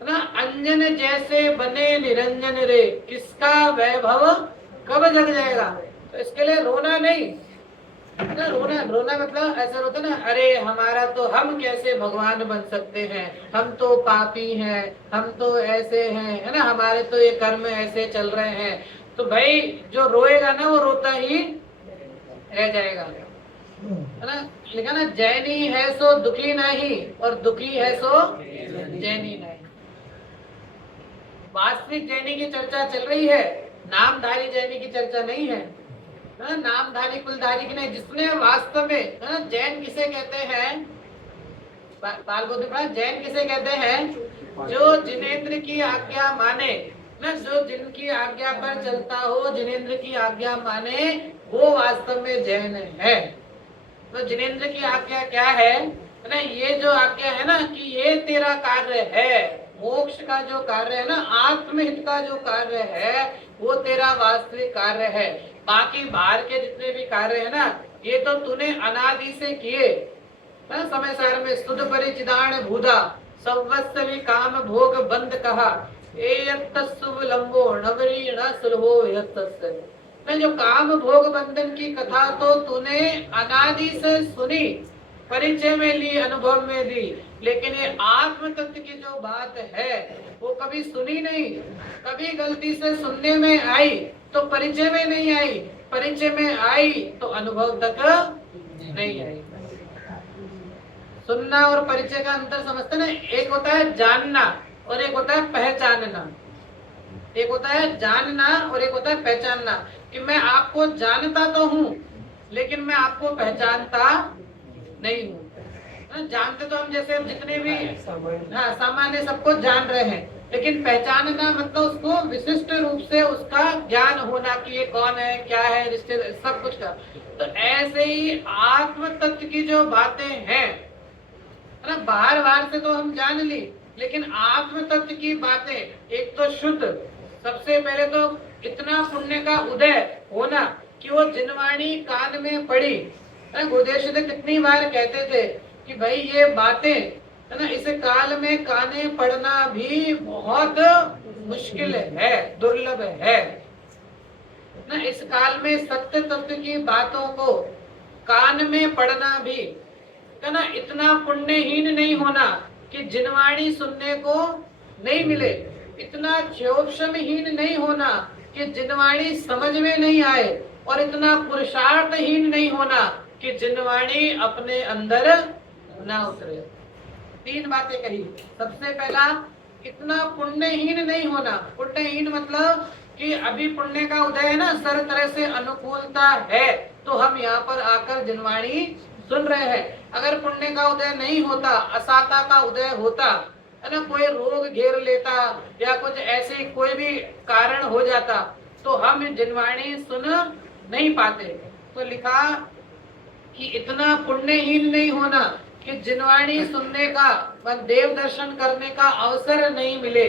है ना। अंजन जैसे बने निरंजन रे, किसका वैभव कब जग जाएगा। तो इसके लिए रोना नहीं ना। रोना मतलब ऐसा होता ना, अरे हमारा तो, हम कैसे भगवान बन सकते हैं, हम तो पापी हैं, हम तो ऐसे हैं, है ना, हमारे तो ये कर्म ऐसे चल रहे हैं। तो भाई जो रोएगा ना वो रोता ही रह जाएगा, है ना। लिखा ना, जैनी है सो दुखी नहीं, और दुखी है सो जैनी नहीं। वास्तविक जैनी की चर्चा चल रही है, नामधारी जैनी की चर्चा नहीं है। नामधारी कुलधारी की नहीं, जिसने वास्तव में, है ना, जैन किसे कहते हैं, जैन किसे कहते हैं, जो जिनेंद्र की आज्ञा माने ना, जो जिनकी आज्ञा पर चलता हो, जिनेंद्र की आज्ञा माने, वो वास्तव में जैन है। तो जिनेंद्र की आज्ञा क्या है ना, ये जो आज्ञा है ना कि ये तेरा कार्य है, मोक्ष का जो कार्य है ना, आत्महित का जो कार्य है, वो तेरा वास्तविक कार्य है। बाकी बाहर के जितने भी कार्य है ना, ये तो तूने अनादि से किए, समय सार में सुध परिचिदान भूदा, सवस्व भी काम भोग बंद कहा, लंबो नवरी न सुलभो यत्तस्य। जो काम भोग बंधन की कथा तो तूने अनादि से सुनी, परिचय में ली, अनुभव में ली, लेकिन ये आत्म तत्व की जो बात है वो कभी सुनी नहीं। कभी गलती से सुनने में आई तो परिचय में नहीं आई, परिचय में आई तो अनुभव तक नहीं आई। सुनना और परिचय का अंतर समझते ना। एक होता है जानना और एक होता है पहचानना। एक होता है जानना और एक होता है पहचानना, कि मैं आपको जानता तो हूँ लेकिन मैं आपको पहचानता नहीं हूँ। जानते तो हम जैसे जितने भी सामान्य सबको जान रहे हैं, लेकिन पहचानना मतलब उसको विशिष्ट रूप से उसका ज्ञान होना कि ये कौन है, क्या है, रिश्ते, सब कुछ का। तो ऐसे ही आत्म तत्व की जो बातें हैं ना, बाहर से तो हम जान ली, लेकिन आत्म तत्व की बातें एक तो शुद्ध, सबसे पहले तो इतना पुण्य का उदय होना कि वो जिनवाणी कान में पड़ी। गुरुदेव जी कितनी बार कहते थे कि भाई ये बातें है ना, इस काल में काने पढ़ना भी बहुत मुश्किल है, दुर्लभ है ना। इस काल में सत्य तत्व की बातों को कान में पढ़ना भी है ना, इतना पुण्यहीन नहीं होना कि जिनवाणी सुनने को नहीं मिले, इतना क्षोभहीन नहीं होना कि जिनवाणी समझ में नहीं आए, और इतना पुरुषार्थहीन नहीं होना कि जिनवाणी अपने अंदर ना उतरे। तीन बातें कही। सबसे पहला, इतना पुण्यहीन नहीं होना। पुण्यहीन मतलब कि अभी पुण्य का उदय है ना, सर तरह से अनुकूलता है तो हम यहाँ पर आकर जिनवाणी सुन रहे हैं। अगर पुण्य का उदय नहीं होता, असाता का उदय होता है ना, कोई रोग घेर लेता या कुछ ऐसे कोई भी कारण हो जाता तो हम जिनवाणी सुन नहीं पाते। तो लिखा कि इतना पुण्यहीन नहीं होना कि जिनवाणी सुनने का, देव दर्शन करने का अवसर नहीं मिले।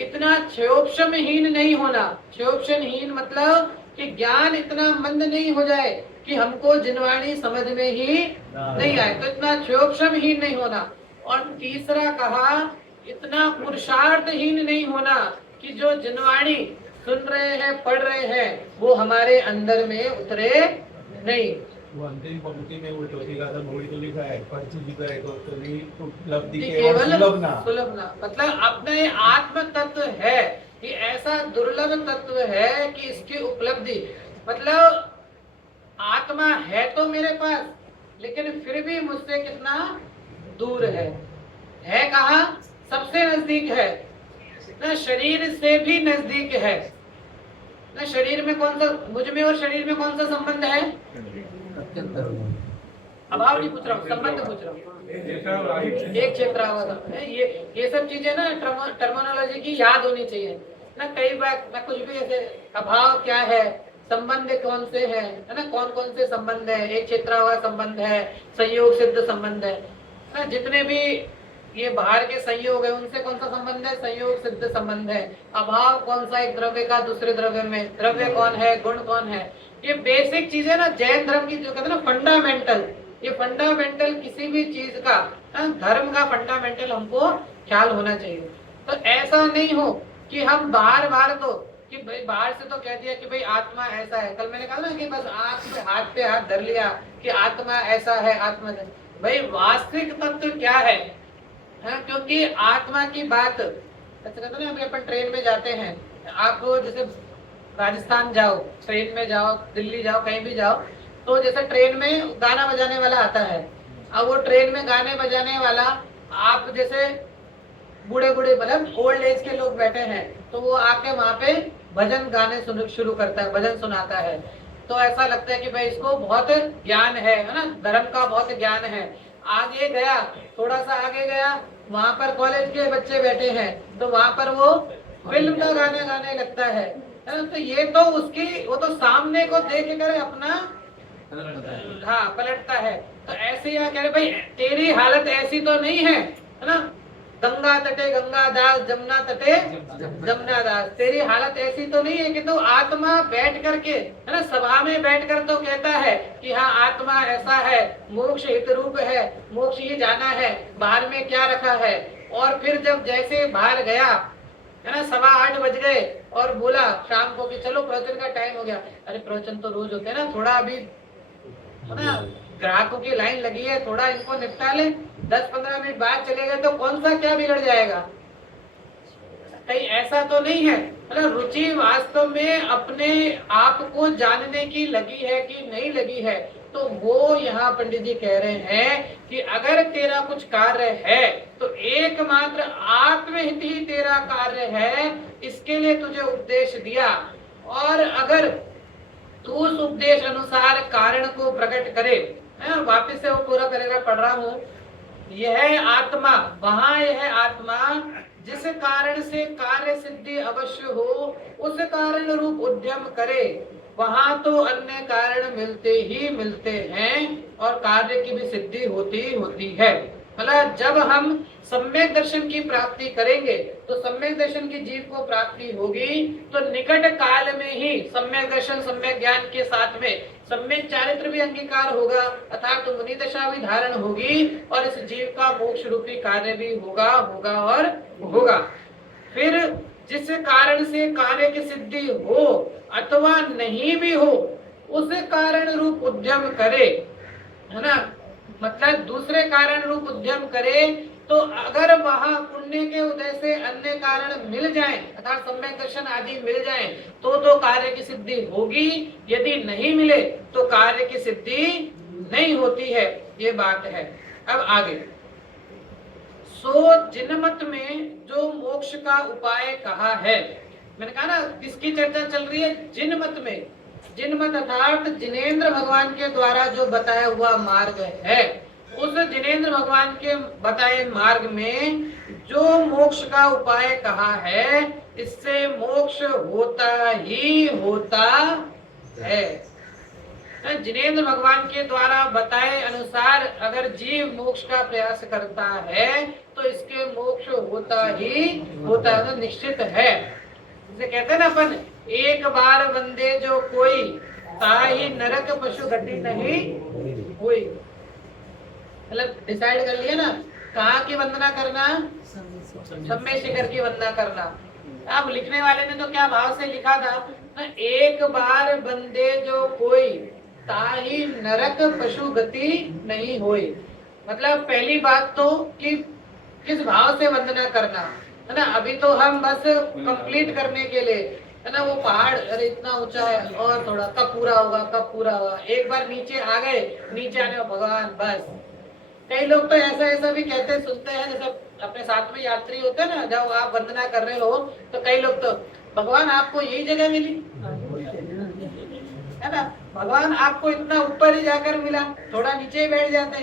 इतना क्षोभहीन नहीं होना। क्षोभहीन मतलब कि ज्ञान इतना मंद नहीं हो जाए कि हमको जिनवाणी समझ में ही नहीं आए, तो इतना क्षोभहीन नहीं होना। और तीसरा कहा, इतना पुरुषार्थहीन नहीं होना कि जो जिनवाणी सुन रहे हैं, पढ़ रहे हैं, वो हमारे अंदर में उतरे नहीं। वो अंतिम पंक्ति में वो चौथी गाथा मोड़ी तो लिखा है, उपलब्धि केवल सुलभना, मतलब अपने आत्म तत्व है कि ऐसा दुर्लभ तत्व है कि इसकी उपलब्धि, मतलब आत्मा है तो मेरे पास, लेकिन फिर भी मुझसे कितना दूर है कहाँ? सबसे नजदीक है ना, शरीर से भी नजदीक है ना। शरीर में कौन सा, मुझ में और शरीर में कौन सा संबंध है? अभाव नहीं पूछ रहा हूँ, संबंध पूछ रहा हूँ। एक क्षेत्रावत है। ये सब चीजें ना टर्मिनोलॉजी की याद होनी चाहिए ना। कई बार मैं कुछ भी ऐसे, अभाव क्या है, संबंध कौन से है ना, कौन कौन से संबंध है, एक क्षेत्रावत संबंध है, संयोग सिद्ध संबंध है ना। जितने भी ये बाहर के संयोग है उनसे कौन सा संबंध है? संयोग सिद्ध संबंध है। अभाव कौन सा? एक द्रव्य का दूसरे द्रव्य में, द्रव्य कौन है, गुण कौन है। ये बेसिक चीजें ना जैन धर्म की, जो कहते हैं ना फंडामेंटल, ये फंडामेंटल किसी भी चीज का, धर्म का फंडामेंटल हमको ख्याल होना चाहिए। तो ऐसा नहीं हो कि हम बार बार तो कि भाई बाहर से तो कह दिया कि भाई आत्मा ऐसा है। कल मैंने कहा ना कि बस हाथ पे हाथ धर लिया कि आत्मा ऐसा है, आत्मा है। भाई वास्तविक तत्व क्या है? क्योंकि आत्मा की बात, अच्छा कहते ना, अभी अपन ट्रेन में जाते हैं, आप जैसे राजस्थान जाओ, ट्रेन में जाओ, दिल्ली जाओ, कहीं भी जाओ, तो जैसे ट्रेन में गाना बजाने वाला आता है। अब वो ट्रेन में गाने बजाने वाला, आप जैसे बूढ़े बूढ़े मतलब ओल्ड एज के लोग बैठे हैं, तो वो आके वहाँ पे भजन गाने शुरू करता है, भजन सुनाता है। तो ऐसा लगता है कि भाई इसको बहुत ज्ञान है ना, धर्म का बहुत ज्ञान है। आगे गया, थोड़ा सा आगे गया, वहाँ पर कॉलेज के बच्चे बैठे हैं, तो वहाँ पर वो फिल्म का गाना गाने लगता है। तो ये तो उसकी, वो तो सामने को देख कर अपना पलटता है। तो ऐसे ही कह रहे भाई तेरी हालत ऐसी तो नहीं है ना, गंगा तटे गंगा दास, जमुना तटे जमुना दास। तेरी हालत ऐसी तो नहीं है कि तू आत्मा बैठ करके, है ना, सभा में बैठ कर तो कहता है कि हाँ आत्मा ऐसा है, मोक्ष हित रूप है, मोक्ष ही जाना है, बाहर में क्या रखा है। और फिर जब जैसे बाहर गया, है ना, 8:15 बज गए और बोला शाम को कि चलो प्रवचन का टाइम हो गया। अरे प्रवचन तो रोज होते हैं ना, थोड़ा अभी है ना ग्राहकों की लाइन लगी है, थोड़ा इनको निपटा ले, 10-15 मिनट बाद चले गए तो कौन सा क्या बिगड़ जाएगा? कहीं ऐसा तो नहीं है। मतलब रुचि वास्तव में अपने आप को जानने की लगी है कि नहीं लगी है। तो वो यहाँ पंडित जी कह रहे हैं कि अगर तेरा कुछ कार्य है तो एकमात्र आत्महित ही तेरा कार्य है, इसके लिए तुझे उपदेश दिया। और अगर तू उस उपदेश अनुसार कारण को प्रकट करे, वापिस से वो पूरा करेगा, पढ़ रहा हूँ। यह आत्मा, वहां यह आत्मा जिस कारण से कार्य सिद्धि अवश्य हो, उस कारण रूप उद्यम करे, वहां तो अन्य कारण मिलते ही मिलते हैं और कार्य की भी सिद्धि होती है। मतलब जब हम सम्यक दर्शन की प्राप्ति करेंगे तो सम्यक दर्शन की जीव को प्राप्ति होगी, तो निकट काल में ही सम्यक दर्शन सम्यक ज्ञान के साथ में सम्यक चारित्र भी अंगीकार होगा, अर्थात तो मुनि दशा भी धारण होगी और इस जीव का मोक्ष रूपी कार्य भी होगा। फिर जिस कारण से कार्य की सिद्धि हो अथवा नहीं भी हो, उस कारण रूप उद्यम करे, है ना। मतलब दूसरे कारण रूप उद्यम करे, तो अगर वहां पुण्य के उदय से अन्य कारण मिल जाए, अर्थात सम्यक दर्शन आदि मिल जाए, तो कार्य की सिद्धि होगी। यदि नहीं मिले तो कार्य की सिद्धि नहीं होती है, ये बात है। अब आगे, सो जिनमत में जो मोक्ष का उपाय कहा है, मैंने कहा ना किसकी चर्चा चल रही है? जिनमत में। जिनमत अर्थात जिनेंद्र भगवान के द्वारा जो बताया हुआ मार्ग है, उस जिनेंद्र भगवान के बताए मार्ग में जो मोक्ष का उपाय कहा है, इससे मोक्ष होता ही होता है। जिनेंद्र भगवान के द्वारा बताए अनुसार अगर जीव मोक्ष का प्रयास करता है तो इसके मोक्ष होता ही होता है, तो निश्चित है। जिसे कहते हैं ना अपन, एक बार वंदे जो कोई, ताहि नरक पशु घटी नहीं हुई। मतलब डिसाइड कर लिया ना, कहाँ की वंदना करना? सम्य शिखर की वंदना करना। अब लिखने वाले ने तो क्या भाव से लिखा था ना, एक बार बंदे जो कोई, ताहि नरक पशु गति नहीं होई। मतलब पहली बात तो कि किस भाव से वंदना करना, है ना। अभी तो हम बस कंप्लीट करने के लिए है ना, वो पहाड़ अरे इतना ऊंचा है और थोड़ा, कब पूरा होगा, कब पूरा होगा, एक बार नीचे आ गए, नीचे आने में भगवान बस। कई लोग तो ऐसा ऐसा भी कहते सुनते हैं, जैसे अपने साथ में यात्री होते हैं ना, जब आप वंदना कर रहे हो तो कई लोग तो भगवान आपको यही जगह मिली, है ना, भगवान आपको इतना ऊपर ही जाकर मिला, थोड़ा नीचे ही बैठ जाते,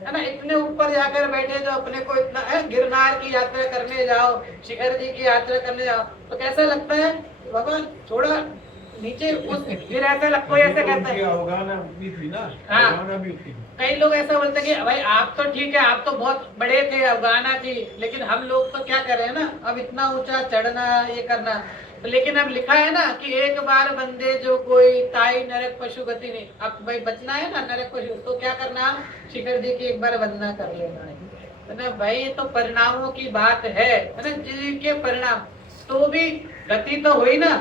है ना, इतने ऊपर जाकर बैठे जो अपने को इतना गिरनार की यात्रा करने जाओ, शिखर जी की यात्रा करने जाओ तो कैसा लगता है, भगवान थोड़ा नीचे उस, फिर ऐसा लगता है, ऐसे कहता है अवगाहना भी थी ना, हाँ। अवगाहना भी थी। कई लोग ऐसा बोलते हैं कि भाई आप तो ठीक है, आप तो बहुत बड़े थे, अफगाना थी, लेकिन हम लोग तो क्या कर रहे हैं ना, अब इतना ऊंचा चढ़ना, ये करना, तो लेकिन अब लिखा है ना कि एक बार बंदे जो कोई ताई नरक पशु गति नहीं, अब भाई बचना है ना नरक पशु, तो क्या करना, शिखर जी की एक बार वंदना कर लेना है ना भाई, ये तो परिणामों की बात है ना, जीव के परिणाम, तो भी गति तो हुई ना,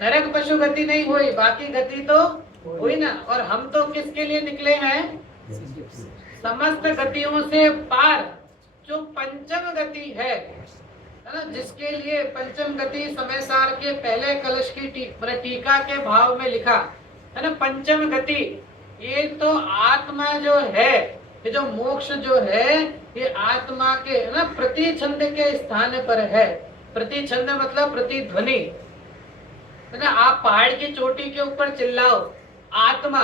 नरक पशु गति नहीं हुई, बाकी गति तो हुई ना, और हम तो किसके लिए निकले हैं, समस्त गतियों से पार, जो पंचम गति है ना, जिसके लिए पंचम गति समय सार के पहले कलश की टीका के भाव में लिखा है ना, पंचम गति, ये तो आत्मा जो है, ये जो मोक्ष जो है, ये आत्मा के है ना प्रति छंद के स्थान पर है, प्रति छंद मतलब प्रतिध्वनि, है ना, आप पहाड़ की चोटी के ऊपर चिल्लाओ आत्मा,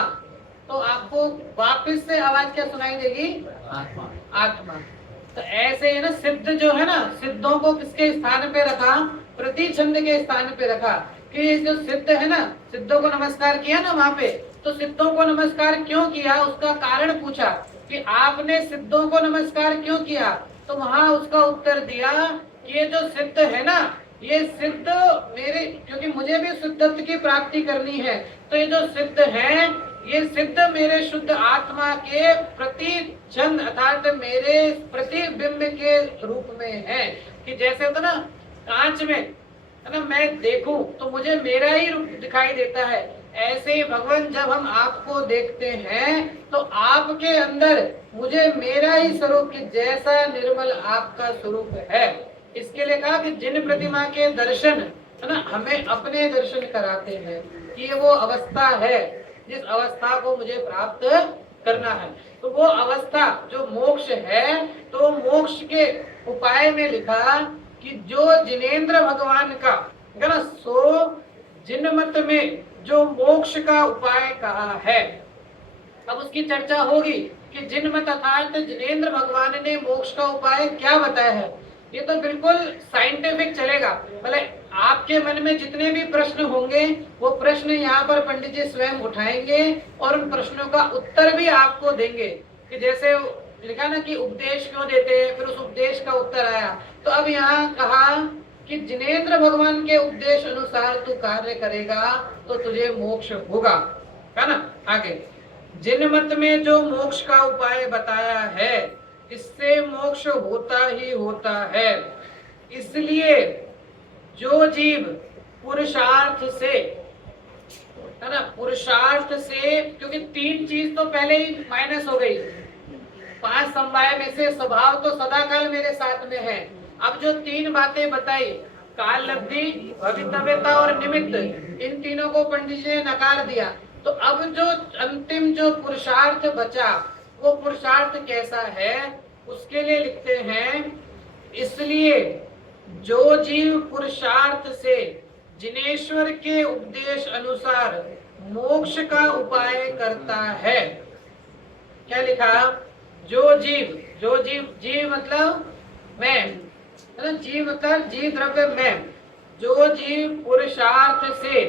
तो आपको वापस से आवाज क्या सुनाई देगी, आत्मा, आत्मा। तो ऐसे है ना, सिद्ध जो है ना, सिद्धों को किसके स्थान पे रखा, प्रति छंद के स्थान पे रखा, कि जो सिद्ध है ना, सिद्धों को नमस्कार किया ना वहां पे, तो सिद्धों को नमस्कार क्यों किया, उसका कारण पूछा कि आपने सिद्धों को नमस्कार क्यों किया, तो वहां उसका उत्तर दिया कि ये जो सिद्ध है ना, ये सिद्ध मेरे, क्योंकि मुझे भी शुद्धत्व की प्राप्ति करनी है, तो ये जो सिद्ध है, ये सिद्ध मेरे शुद्ध आत्मा के प्रति छंद अर्थात मेरे प्रतिबिंब के रूप में है, कि जैसे होता ना कांच में, है ना, मैं देखूं तो मुझे मेरा ही रूप दिखाई देता है, ऐसे ही भगवान जब हम आपको देखते हैं तो आपके अंदर मुझे मेरा ही स्वरूप, कि जैसा निर्मल आपका स्वरूप है। इसके लिए कहा कि जिन प्रतिमा के दर्शन है ना हमें अपने दर्शन कराते हैं, कि ये वो अवस्था है जिस अवस्था को मुझे प्राप्त करना है, तो वो अवस्था जो मोक्ष है, तो मोक्ष के उपाय में लिखा कि जो जिनेंद्र भगवान का है ना, सो जिनमत में जो मोक्ष का उपाय कहा है, अब उसकी चर्चा होगी कि जिनमत अर्थात जिनेंद्र भगवान ने मोक्ष का उपाय क्या बताया है, ये तो बिल्कुल साइंटिफिक चलेगा, भले आपके मन में जितने भी प्रश्न होंगे वो प्रश्न यहाँ पर पंडित जी स्वयं उठाएंगे और उन प्रश्नों का उत्तर भी आपको देंगे, कि जैसे लिखा ना कि उपदेश क्यों देते हैं, फिर उस उपदेश का उत्तर आया, तो अब यहाँ कहा कि जिनेंद्र भगवान के उपदेश अनुसार तू कार्य करेगा तो तुझे मोक्ष होगा, है ना। आगे जिनमत में जो मोक्ष का उपाय बताया है, इससे मोक्ष होता ही होता है, इसलिए जो जीव पुरुषार्थ से, है ना, पुरुषार्थ से, क्योंकि तीन चीज तो पहले ही माइनस हो गई, 5 समवाय में से स्वभाव तो सदा काल मेरे साथ में है, अब जो 3 बातें बताई, काल लब्धि, भवितव्यता और निमित्त, इन तीनों को पंडित जी ने नकार दिया, तो अब जो अंतिम जो पुरुषार्थ बचा, वो पुरुषार्थ कैसा है, उसके लिए लिखते हैं, इसलिए जो जीव पुरुषार्थ से जिनेश्वर के उपदेश अनुसार मोक्ष का उपाय करता है, क्या लिखा, जो जीव, जीव मतलब मैं, है ना, जीव मतलब जीव द्रव्य में, जो जीव पुरुषार्थ से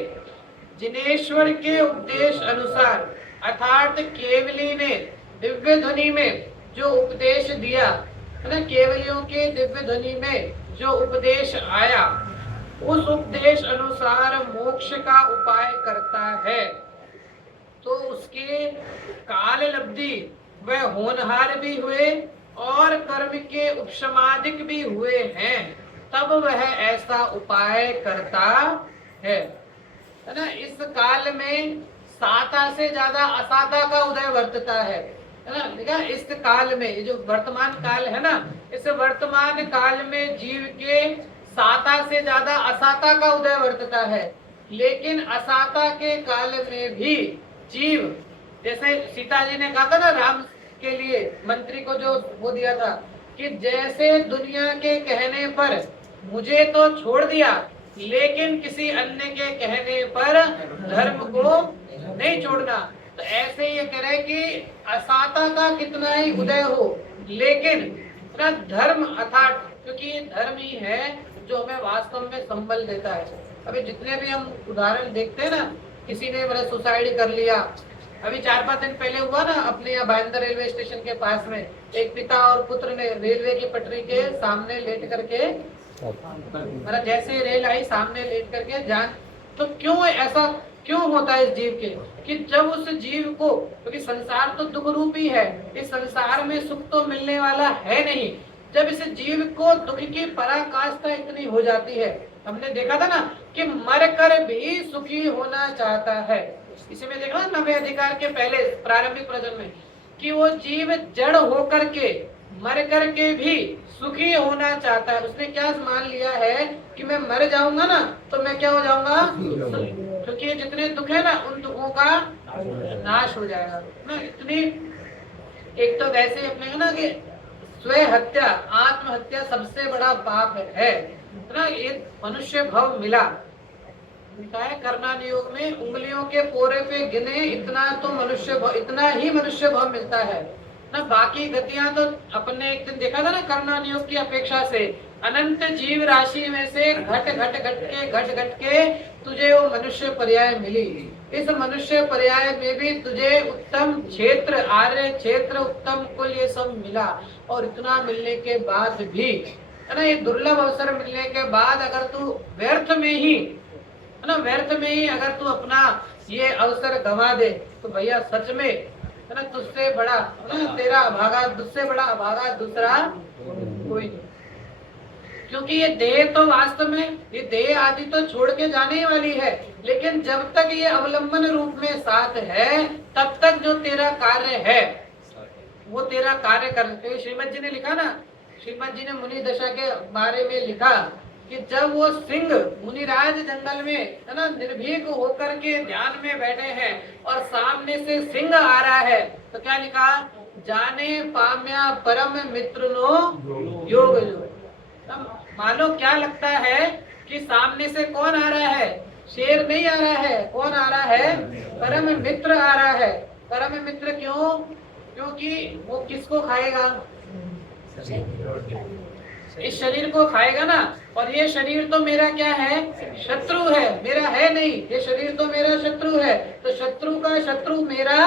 जिनेश्वर के उपदेश अनुसार अर्थात केवली ने दिव्य ध्वनि में जो उपदेश दिया, है ना, केवलियों के दिव्य ध्वनि में जो उपदेश आया, उस उपदेश अनुसार मोक्ष का उपाय करता है, तो उसके काल लब्धि वह होनहार भी हुए और कर्म के उपशमादिक भी हुए हैं, तब वह ऐसा उपाय करता है ना। इस काल में साता से ज्यादा असाता का उदय वर्तता है ना, देखा, इस काल में, ये जो वर्तमान काल है ना, इस वर्तमान काल में जीव के साता से ज्यादा असाता का उदय वर्तता है, लेकिन असाता के काल में भी जीव, जैसे सीता जी ने कहा था ना राम के लिए मंत्री को जो वो दिया था कि जैसे दुनिया के कहने पर मुझे तो छोड़ दिया, लेकिन किसी अन्य के कहने पर धर्म को नहीं छोड़ना, तो ऐसे ये कह रहे कि असाता का कितना ही उदय हो, लेकिन ना धर्म अर्थात, क्योंकि ये धर्म ही है जो हमें वास्तव में संबल देता है। अभी जितने भी हम उदाहरण देखते हैं ना, किसी ने मतलब सुसाइड कर लिया, अभी 4-5 दिन पहले हुआ ना अपने यहाँ भाईंदर रेलवे स्टेशन के पास में, एक पिता और पुत्र ने रेलवे की पटरी के सामने लेट करके, मतलब जैसे रेल आई सामने लेट करके जान, तो क्यों ऐसा क्यों होता है इस जीव के, कि जब उस जीव को, क्योंकि संसार तो दुख रूपी है, इस संसार में सुख तो मिलने वाला है नहीं, जब इस जीव को दुख की पराकाष्ठा इतनी हो जाती है, हमने देखा था ना कि मर कर भी सुखी होना चाहता है, इसी में देखा ना नवे अधिकार के पहले प्रारंभिक प्रवचन में, कि वो जीव जड़ होकर के मर कर के भी सुखी होना चाहता है। उसने क्या मान लिया है कि मैं मर जाऊंगा ना तो मैं क्या हो जाऊंगा, क्योंकि जितने दुख है ना उन दुखों का नाश हो जाएगा ना। इतनी एक तो वैसे अपने ना कि स्वयं हत्या, आत्महत्या सबसे बड़ा पाप है ना। ये मनुष्य भव मिला है कर्णा योग में, उंगलियों के पोरे पे गिने इतना तो मनुष्य भव, इतना ही मनुष्य भव मिलता है ना। बाकी गतियां तो अपने एक दिन देखा था ना, कर्णा योग की अपेक्षा से अनंत जीव राशि में से घट घट के तुझे वो मनुष्य पर्याय मिली। इस मनुष्य पर्याय में भी तुझे उत्तम क्षेत्र, आर्य क्षेत्र, उत्तम कुल, ये सब मिला। और इतना मिलने के बाद भी है ना, ये दुर्लभ अवसर मिलने के बाद अगर तू व्यर्थ में ही है ना, व्यर्थ में ही अगर तू अपना ये अवसर गंवा दे तो भैया सच में है ना, तुझसे बड़ा है ना तेरा अभागा, तुझसे बड़ा अभागा दूसरा कोई नहीं। क्योंकि ये देह तो वास्तव में, ये देह आदि तो छोड़ के जाने वाली है, लेकिन जब तक ये अवलंबन रूप में साथ है तब तक जो तेरा कार्य है वो तेरा कार्य करते। श्रीमद जी ने लिखा ना, श्रीमद जी ने मुनि दशा के बारे में लिखा कि जब वो सिंह मुनिराज जंगल में है ना निर्भीक होकर के ध्यान में बैठे हैं और सामने से सिंह आ रहा है, तो क्या लिखा, जाने पाम्या परम मित्र नो योग योग। मानो क्या लगता है कि सामने से कौन आ रहा है, शेर नहीं आ रहा है, कौन आ रहा है, परम मित्र आ रहा है। परम मित्र क्यों, क्योंकि वो किसको खाएगा, इस शरीर को खाएगा ना। और ये शरीर तो मेरा क्या है, शत्रु है, मेरा है नहीं, ये शरीर तो मेरा शत्रु है। तो शत्रु का शत्रु मेरा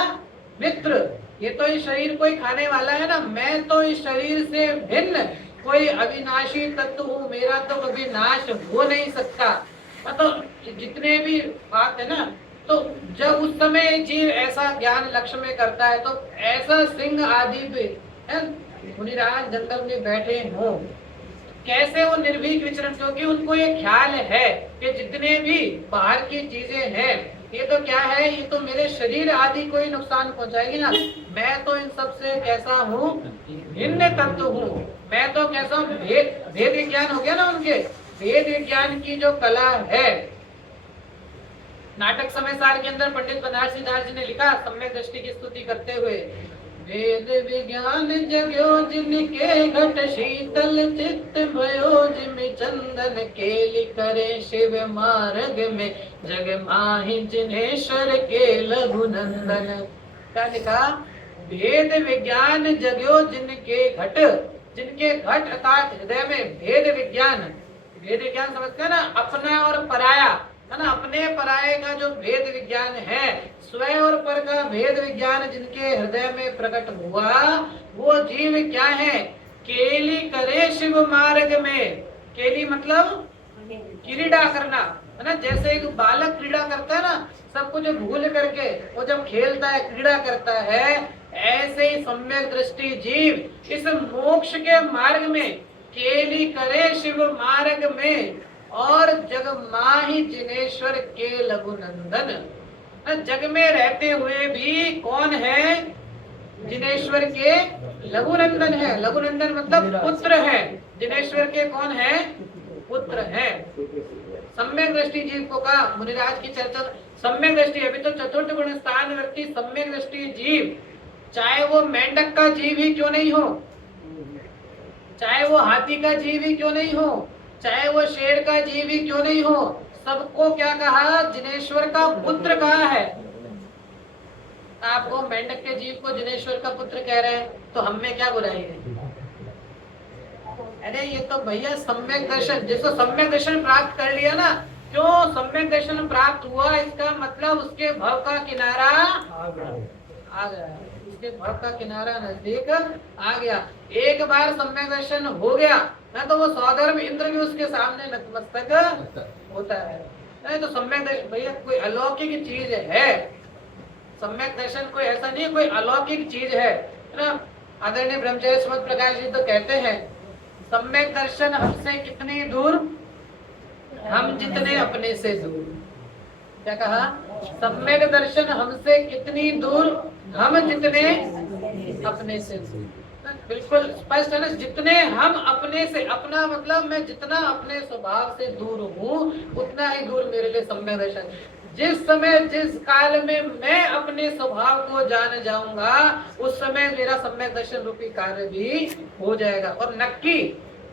मित्र, ये तो इस शरीर को ही खाने वाला है ना। मैं तो इस शरीर से भिन्न कोई अविनाशी तत्व हूँ, मेरा तो कभी नाश हो नहीं सकता। तो जितने भी बात है ना, तो जब उस समय जीव ऐसा ज्ञान लक्ष्य में करता है तो ऐसा सिंह आदि पे मुनिराज जंगल में बैठे हों, कैसे वो निर्भीक विचरण, क्योंकि उनको ये ख्याल है कि जितने भी बाहर की चीजें हैं ये तो क्या है, ये तो मेरे शरीर आदि को ही नुकसान पहुंचाएगी ना। मैं तो इन सब से कैसा हूँ, भिन्न तत्व हूँ। मैं तो कैसा भेद विज्ञान हो गया ना, उनके भेद विज्ञान की जो कला है। नाटक समय सार के अंदर पंडित बनारसी दास जी ने लिखा सम्यक दृष्टि की स्तुति करते हुए, वेद विज्ञान जग्यो जिनके घट शीतल चित्त भयो जिमि चंदन केलि करे शिव मार्ग में जग माहि जिनेश्वर के लघु नंदन। क्या लिखा, भेद विज्ञान जग्यो जिनके घट, जिनके घट अर्थात हृदय में भेद विज्ञान, भेद विज्ञान समझते हैं ना, अपना और पराया है ना, अपने पराये का जो भेद विज्ञान है, स्वयं और पर का भेद विज्ञान जिनके हृदय में प्रकट हुआ, वो जीव क्या है, केली करे शिव मार्ग में। केली मतलब क्रीड़ा करना है ना, जैसे एक बालक क्रीड़ा करता है ना, सब कुछ भूल करके वो जब खेलता है, क्रीड़ा करता है, ऐसे ही सम्यक दृष्टि जीव इस मोक्ष के मार्ग में केली करे शिव मार्ग में और जग माहि जिनेश्वर के लघु नंदन। जग में रहते हुए भी कौन है, जिनेश्वर के लघु नंदन है। लघु नंदन मतलब पुत्र है, जिनेश्वर के कौन है, पुत्र हैं। सम्यक दृष्टि जीव को कहा, मुनिराज की चर्चा। सम्यक दृष्टि, अभी तो चतुर्थ गुण स्थान व्यक्ति सम्यक दृष्टि जीव, चाहे वो मेंढक का जीव ही क्यों नहीं हो, चाहे वो हाथी का जीव ही क्यों नहीं हो, चाहे वो शेर का जीव ही क्यों नहीं हो, सबको क्या कहा, जिनेश्वर का पुत्र कहा है। आपको मेंढक के जीव को जिनेश्वर का पुत्र कह रहे हैं, तो हम में क्या बुराई है? अरे ये तो भैया सम्यक दर्शन, जिसको सम्यक दर्शन प्राप्त कर लिया ना, क्यों सम्यक दर्शन प्राप्त हुआ, इसका मतलब उसके भव का किनारा आ गया, उसके भव का किनारा नजदीक आ गया। एक बार सम्यक दर्शन हो गया ना, तो वो सौधर्म इंद्र भी उसके सामने नतमस्तक होता है। नहीं तो सम्यक दर्शन भैया कोई अलौकिक चीज है, सम्यक दर्शन कोई ऐसा नहीं, कोई अलौकिक चीज है ना। आदरणीय ब्रह्मचर्य सुमत प्रकाश जी तो कहते हैं, सम्यक दर्शन हमसे कितनी दूर, हम जितने अपने से दूर। क्या कहा? सम्यक दर्शन हमसे कितनी दूर, हम जितने अपने से दूर। बिल्कुल स्पष्ट है ना, जितने हम अपने से, अपना मतलब मैं जितना अपने स्वभाव से दूर हूँ उतना ही दूर मेरे लिए सम्यक दर्शन। जिस समय जिस काल में मैं अपने स्वभाव को जान जाऊंगा उस समय मेरा सम्यक दर्शन रूपी कार्य भी हो जाएगा। और नक्की,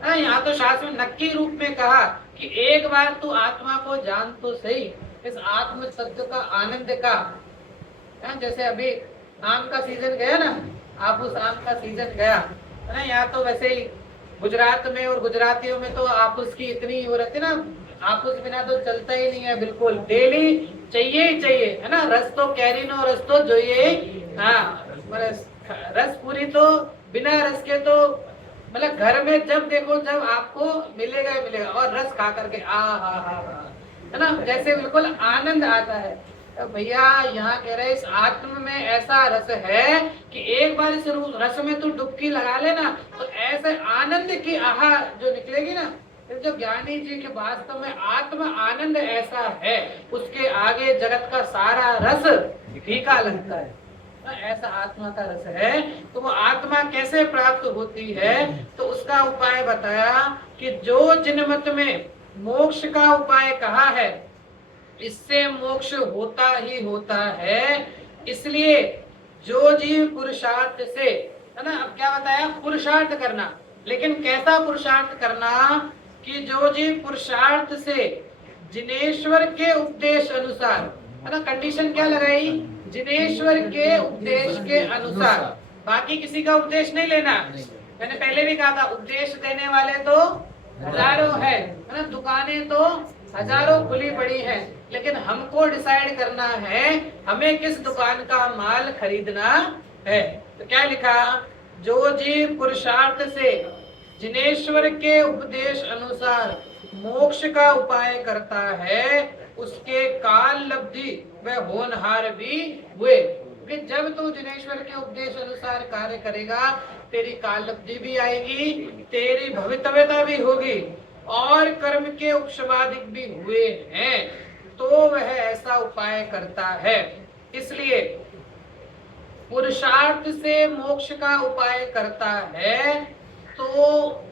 यहाँ तो शास्त्र में नक्की रूप में कहा कि एक बार तू आत्मा को जान तो सही, इस आत्म तत्व का आनंद का। जैसे अभी आम का सीजन गया ना, आपूस आम का सीजन गया है ना, यहाँ तो वैसे ही गुजरात में और गुजरातियों में तो आपूस की इतनी वो रहती ना, आपूस बिना तो चलता ही नहीं है, बिल्कुल डेली चाहिए ही चाहिए है ना। रस तो कैरी नो रस तो જોઈએ, हाँ रस पूरी तो बिना रस के तो मतलब घर में जब देखो जब आपको मिलेगा ही मिलेगा, और रस खा करके आ हा है ना, जैसे बिल्कुल आनंद आता है। तो भैया यहाँ कह रहे इस आत्म में ऐसा रस है कि एक बार इस रस में तू डुबकी लगा लेना तो ऐसे आनंद की आहा जो निकलेगी ना, जो ज्ञानी जी के वास्तव में आत्म आनंद ऐसा है, उसके आगे जगत का सारा रस फीका लगता है। ऐसा आत्मा का रस है। तो वो आत्मा कैसे प्राप्त होती है, तो उसका उपाय बताया कि जो जिनमत में मोक्ष का उपाय कहा है, इससे मोक्ष होता ही होता है। इसलिए जो जीव पुरुषार्थ से, है ना, अब क्या बताया, पुरुषार्थ करना, लेकिन कैसा पुरुषार्थ करना कि जो जीव पुरुषार्थ से जिनेश्वर के उपदेश अनुसार, है ना, कंडीशन क्या लगाई, जिनेश्वर के उपदेश के अनुसार, बाकी किसी का उपदेश नहीं लेना। मैंने पहले भी कहा था उपदेश देने वाले तो हजारों है ना, दुकानें तो हजारों खुली पड़ी हैं, लेकिन हमको डिसाइड करना है हमें किस दुकान का माल खरीदना है। तो क्या लिखा, जो जीव पुरुषार्थ से जिनेश्वर के उपदेश अनुसार मोक्ष का उपाय करता है, उसके काल लब्धि व होनहार भी हुए। जब तू जिनेश्वर के उपदेश अनुसार कार्य करेगा, तेरी काल लब्धि भी आएगी, तेरी भवितव्यता भी होगी, और कर्म के उपशमादिक भी हुए हैं, तो वह ऐसा उपाय करता है। इसलिए पुरुषार्थ से मोक्ष का उपाय करता है तो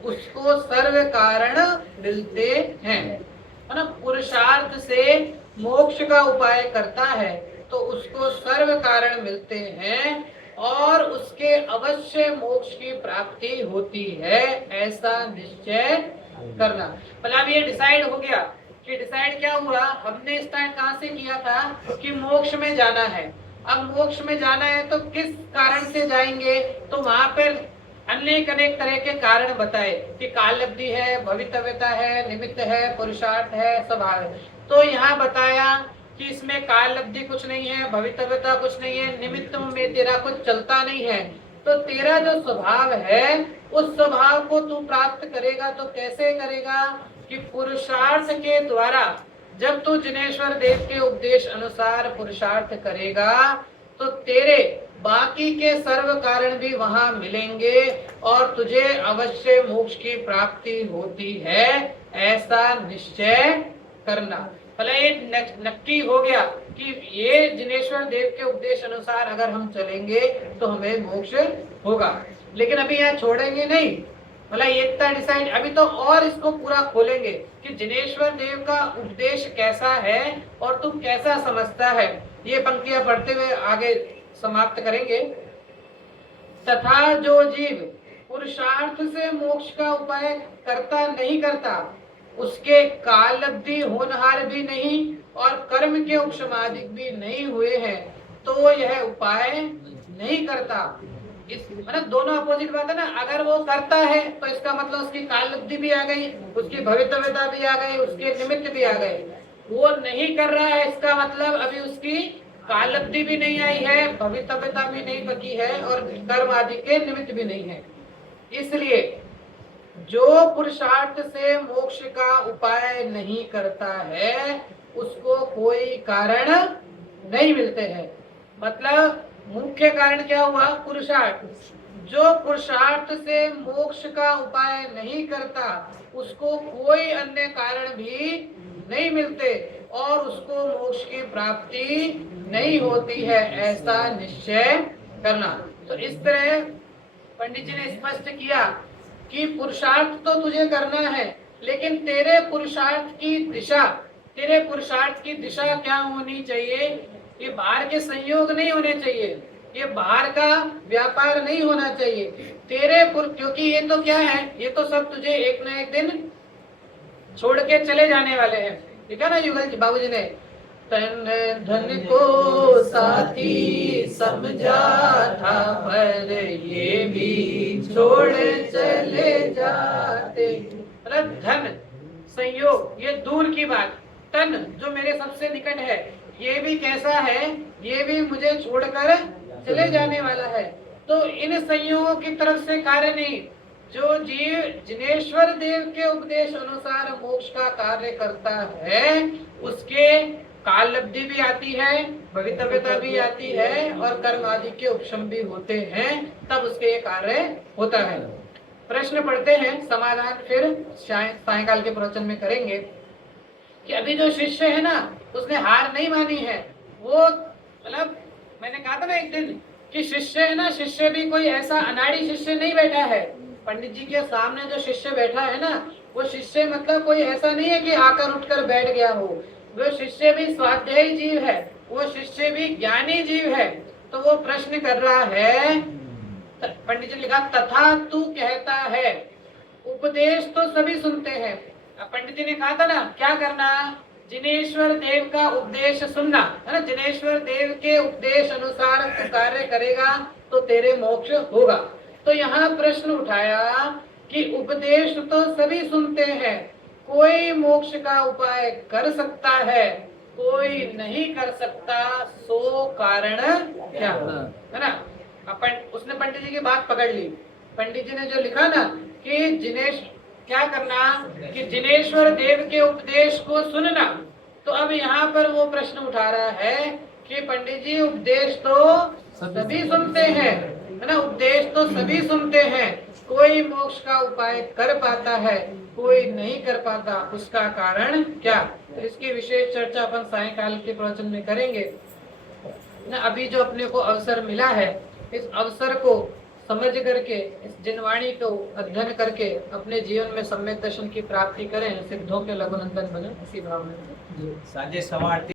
उसको सर्व कारण मिलते हैं, है ना। पुरुषार्थ से मोक्ष का उपाय करता है तो उसको सर्व कारण मिलते हैं और उसके अवश्य मोक्ष की प्राप्ति होती है, ऐसा निश्चय करना। मतलब अब ये डिसाइड हो गया कि डिसाइड क्या हुआ, हमने स्टार्ट कहाँ से किया था कि मोक्ष में जाना है। अब मोक्ष में जाना है तो किस कारण से जाएंगे, तो वहां पर अनेक अनेक तरह के कारण बताए कि काल लब्धि है, भवितव्यता है, निमित्त है, पुरुषार्थ है, स्वभाव है। तो यहाँ बताया कि इसमें काल लब्धि कुछ नहीं है, भवितव्यता कुछ नहीं है, निमित्त में तेरा कुछ चलता नहीं है, तो तेरा जो स्वभाव है उस स्वभाव को तू प्राप्त करेगा तो कैसे करेगा कि पुरुषार्थ के द्वारा। जब तू जिनेश्वर देव के उपदेश अनुसार पुरुषार्थ करेगा तो तेरे बाकी के सर्व कारण भी वहां मिलेंगे और तुझे अवश्य मोक्ष की प्राप्ति होती है, ऐसा निश्चय करना। भले ये नक्की हो गया कि ये जिनेश्वर देव के उपदेश अनुसार अगर हम चलेंगे तो हमें मोक्ष होगा, लेकिन अभी यहाँ छोड़ेंगे नहीं, मतलब एकता डिसाइड, अभी तो और इसको पूरा खोलेंगे कि जिनेश्वर देव का उपदेश कैसा है और तू कैसा समझता है। ये पंक्तियां पढ़ते हुए आगे समाप्त करेंगे। तथा जो जीव पुरुषार्थ से मोक्ष का उपाय करता नहीं करता, उसके कालब्धि होनहार भी नहीं और कर्म के उपशमादिक भी नहीं हुए हैं, तो यह उपाय नहीं करता। इस मतलब दोनों अपोजिट बात है ना। अगर वो करता है तो इसका मतलब उसकी कालब्धि भी आ गई, उसकी भवितव्यता भी आ गई, उसके निमित्त भी आ गए। वो नहीं कर रहा है, इसका मतलब अभी उसकी कालब्धि भी नहीं आई है, भवितव्यता भी नहीं बची है और कर्म आदि के निमित्त भी नहीं है। इसलिए जो पुरुषार्थ से मोक्ष का उपाय नहीं करता है, उसको कोई कारण नहीं मिलते हैं। मतलब मुख्य कारण क्या हुआ? पुरुषार्थ। जो पुरुषार्थ से मोक्ष का उपाय नहीं करता, उसको कोई अन्य कारण भी नहीं मिलते और उसको मोक्ष की प्राप्ति नहीं होती है, ऐसा निश्चय करना। तो इस तरह पंडित जी ने स्पष्ट किया कि पुरुषार्थ तो तुझे करना है, लेकिन तेरे पुरुषार्थ की दिशा क्या होनी चाहिए? ये बाहर के संयोग नहीं होने चाहिए, ये बाहर का व्यापार नहीं होना चाहिए क्योंकि ये तो क्या है, ये तो सब तुझे एक ना एक दिन छोड़ के चले जाने वाले हैं। ठीक है ना युगल जी, बाबूजी ने तन धन को साथी समझा था, पर ये भी छोड़ चले जाते। मतलब धन संयोग ये दूर की बात, तन जो मेरे सबसे निकट है ये भी कैसा है, ये भी मुझे छोड़कर चले जाने वाला है। तो इन संयोगों की तरफ से कार्य नहीं, जो जीव जिनेश्वर देव के उपदेश अनुसार मोक्ष का कार्य करता है, उसके कालब्धि भी आती है, भवितव्यता भी आती है और कर्म आदि के उपशम भी होते हैं, तब उसके ये कार्य होता है। प्रश्न पढ़ते हैं, समाधान फिर सायंकाल के प्रवचन में करेंगे। कि अभी जो शिष्य है ना, उसने हार नहीं मानी है। वो मतलब मैंने कहा था ना एक दिन कि शिष्य है ना, शिष्य भी कोई ऐसा अनाड़ी शिष्य नहीं बैठा है। पंडित जी के सामने जो शिष्य बैठा है ना, वो शिष्य मतलब कोई ऐसा नहीं है कि आकर उठकर बैठ गया हो। वो शिष्य भी स्वाध्यायी जीव है, वो शिष्य भी ज्ञानी जीव है। तो वो प्रश्न कर रहा है, पंडित जी लिखा तथा तू कहता है उपदेश तो सभी सुनते हैं। पंडित जी ने कहा था ना क्या करना, जिनेश्वर देव का उपदेश सुनना है ना। जिनेश्वर देव के उपदेश अनुसार तू कार्य करेगा तो तेरे मोक्ष होगा। तो यहाँ प्रश्न उठाया कि उपदेश तो सभी सुनते हैं, कोई मोक्ष का उपाय कर सकता है, कोई नहीं कर सकता, सो कारण क्या है ना। उसने पंडित जी की बात पकड़ ली। पंडित जी ने जो लिखा ना कि जिनेश क्या करना, कि जिनेश्वर देव के उपदेश को सुनना। तो अब यहाँ पर वो प्रश्न उठा रहा है कि पंडित जी उपदेश तो सभी सुनते हैं, है ना। उपदेश तो सभी सुनते हैं, कोई मोक्ष का उपाय कर पाता है, कोई नहीं कर पाता, उसका कारण क्या। तो इसकी विशेष चर्चा अपन सायंकाल के प्रवचन में करेंगे ना। अभी जो अपने को अवसर मिला है, इस अवसर को समझ करके, इस जिनवाणी को अध्ययन करके अपने जीवन में सम्यक दर्शन की प्राप्ति करें, सिद्धों के लघुनंदन बने, इसी भाव में। साझे सवा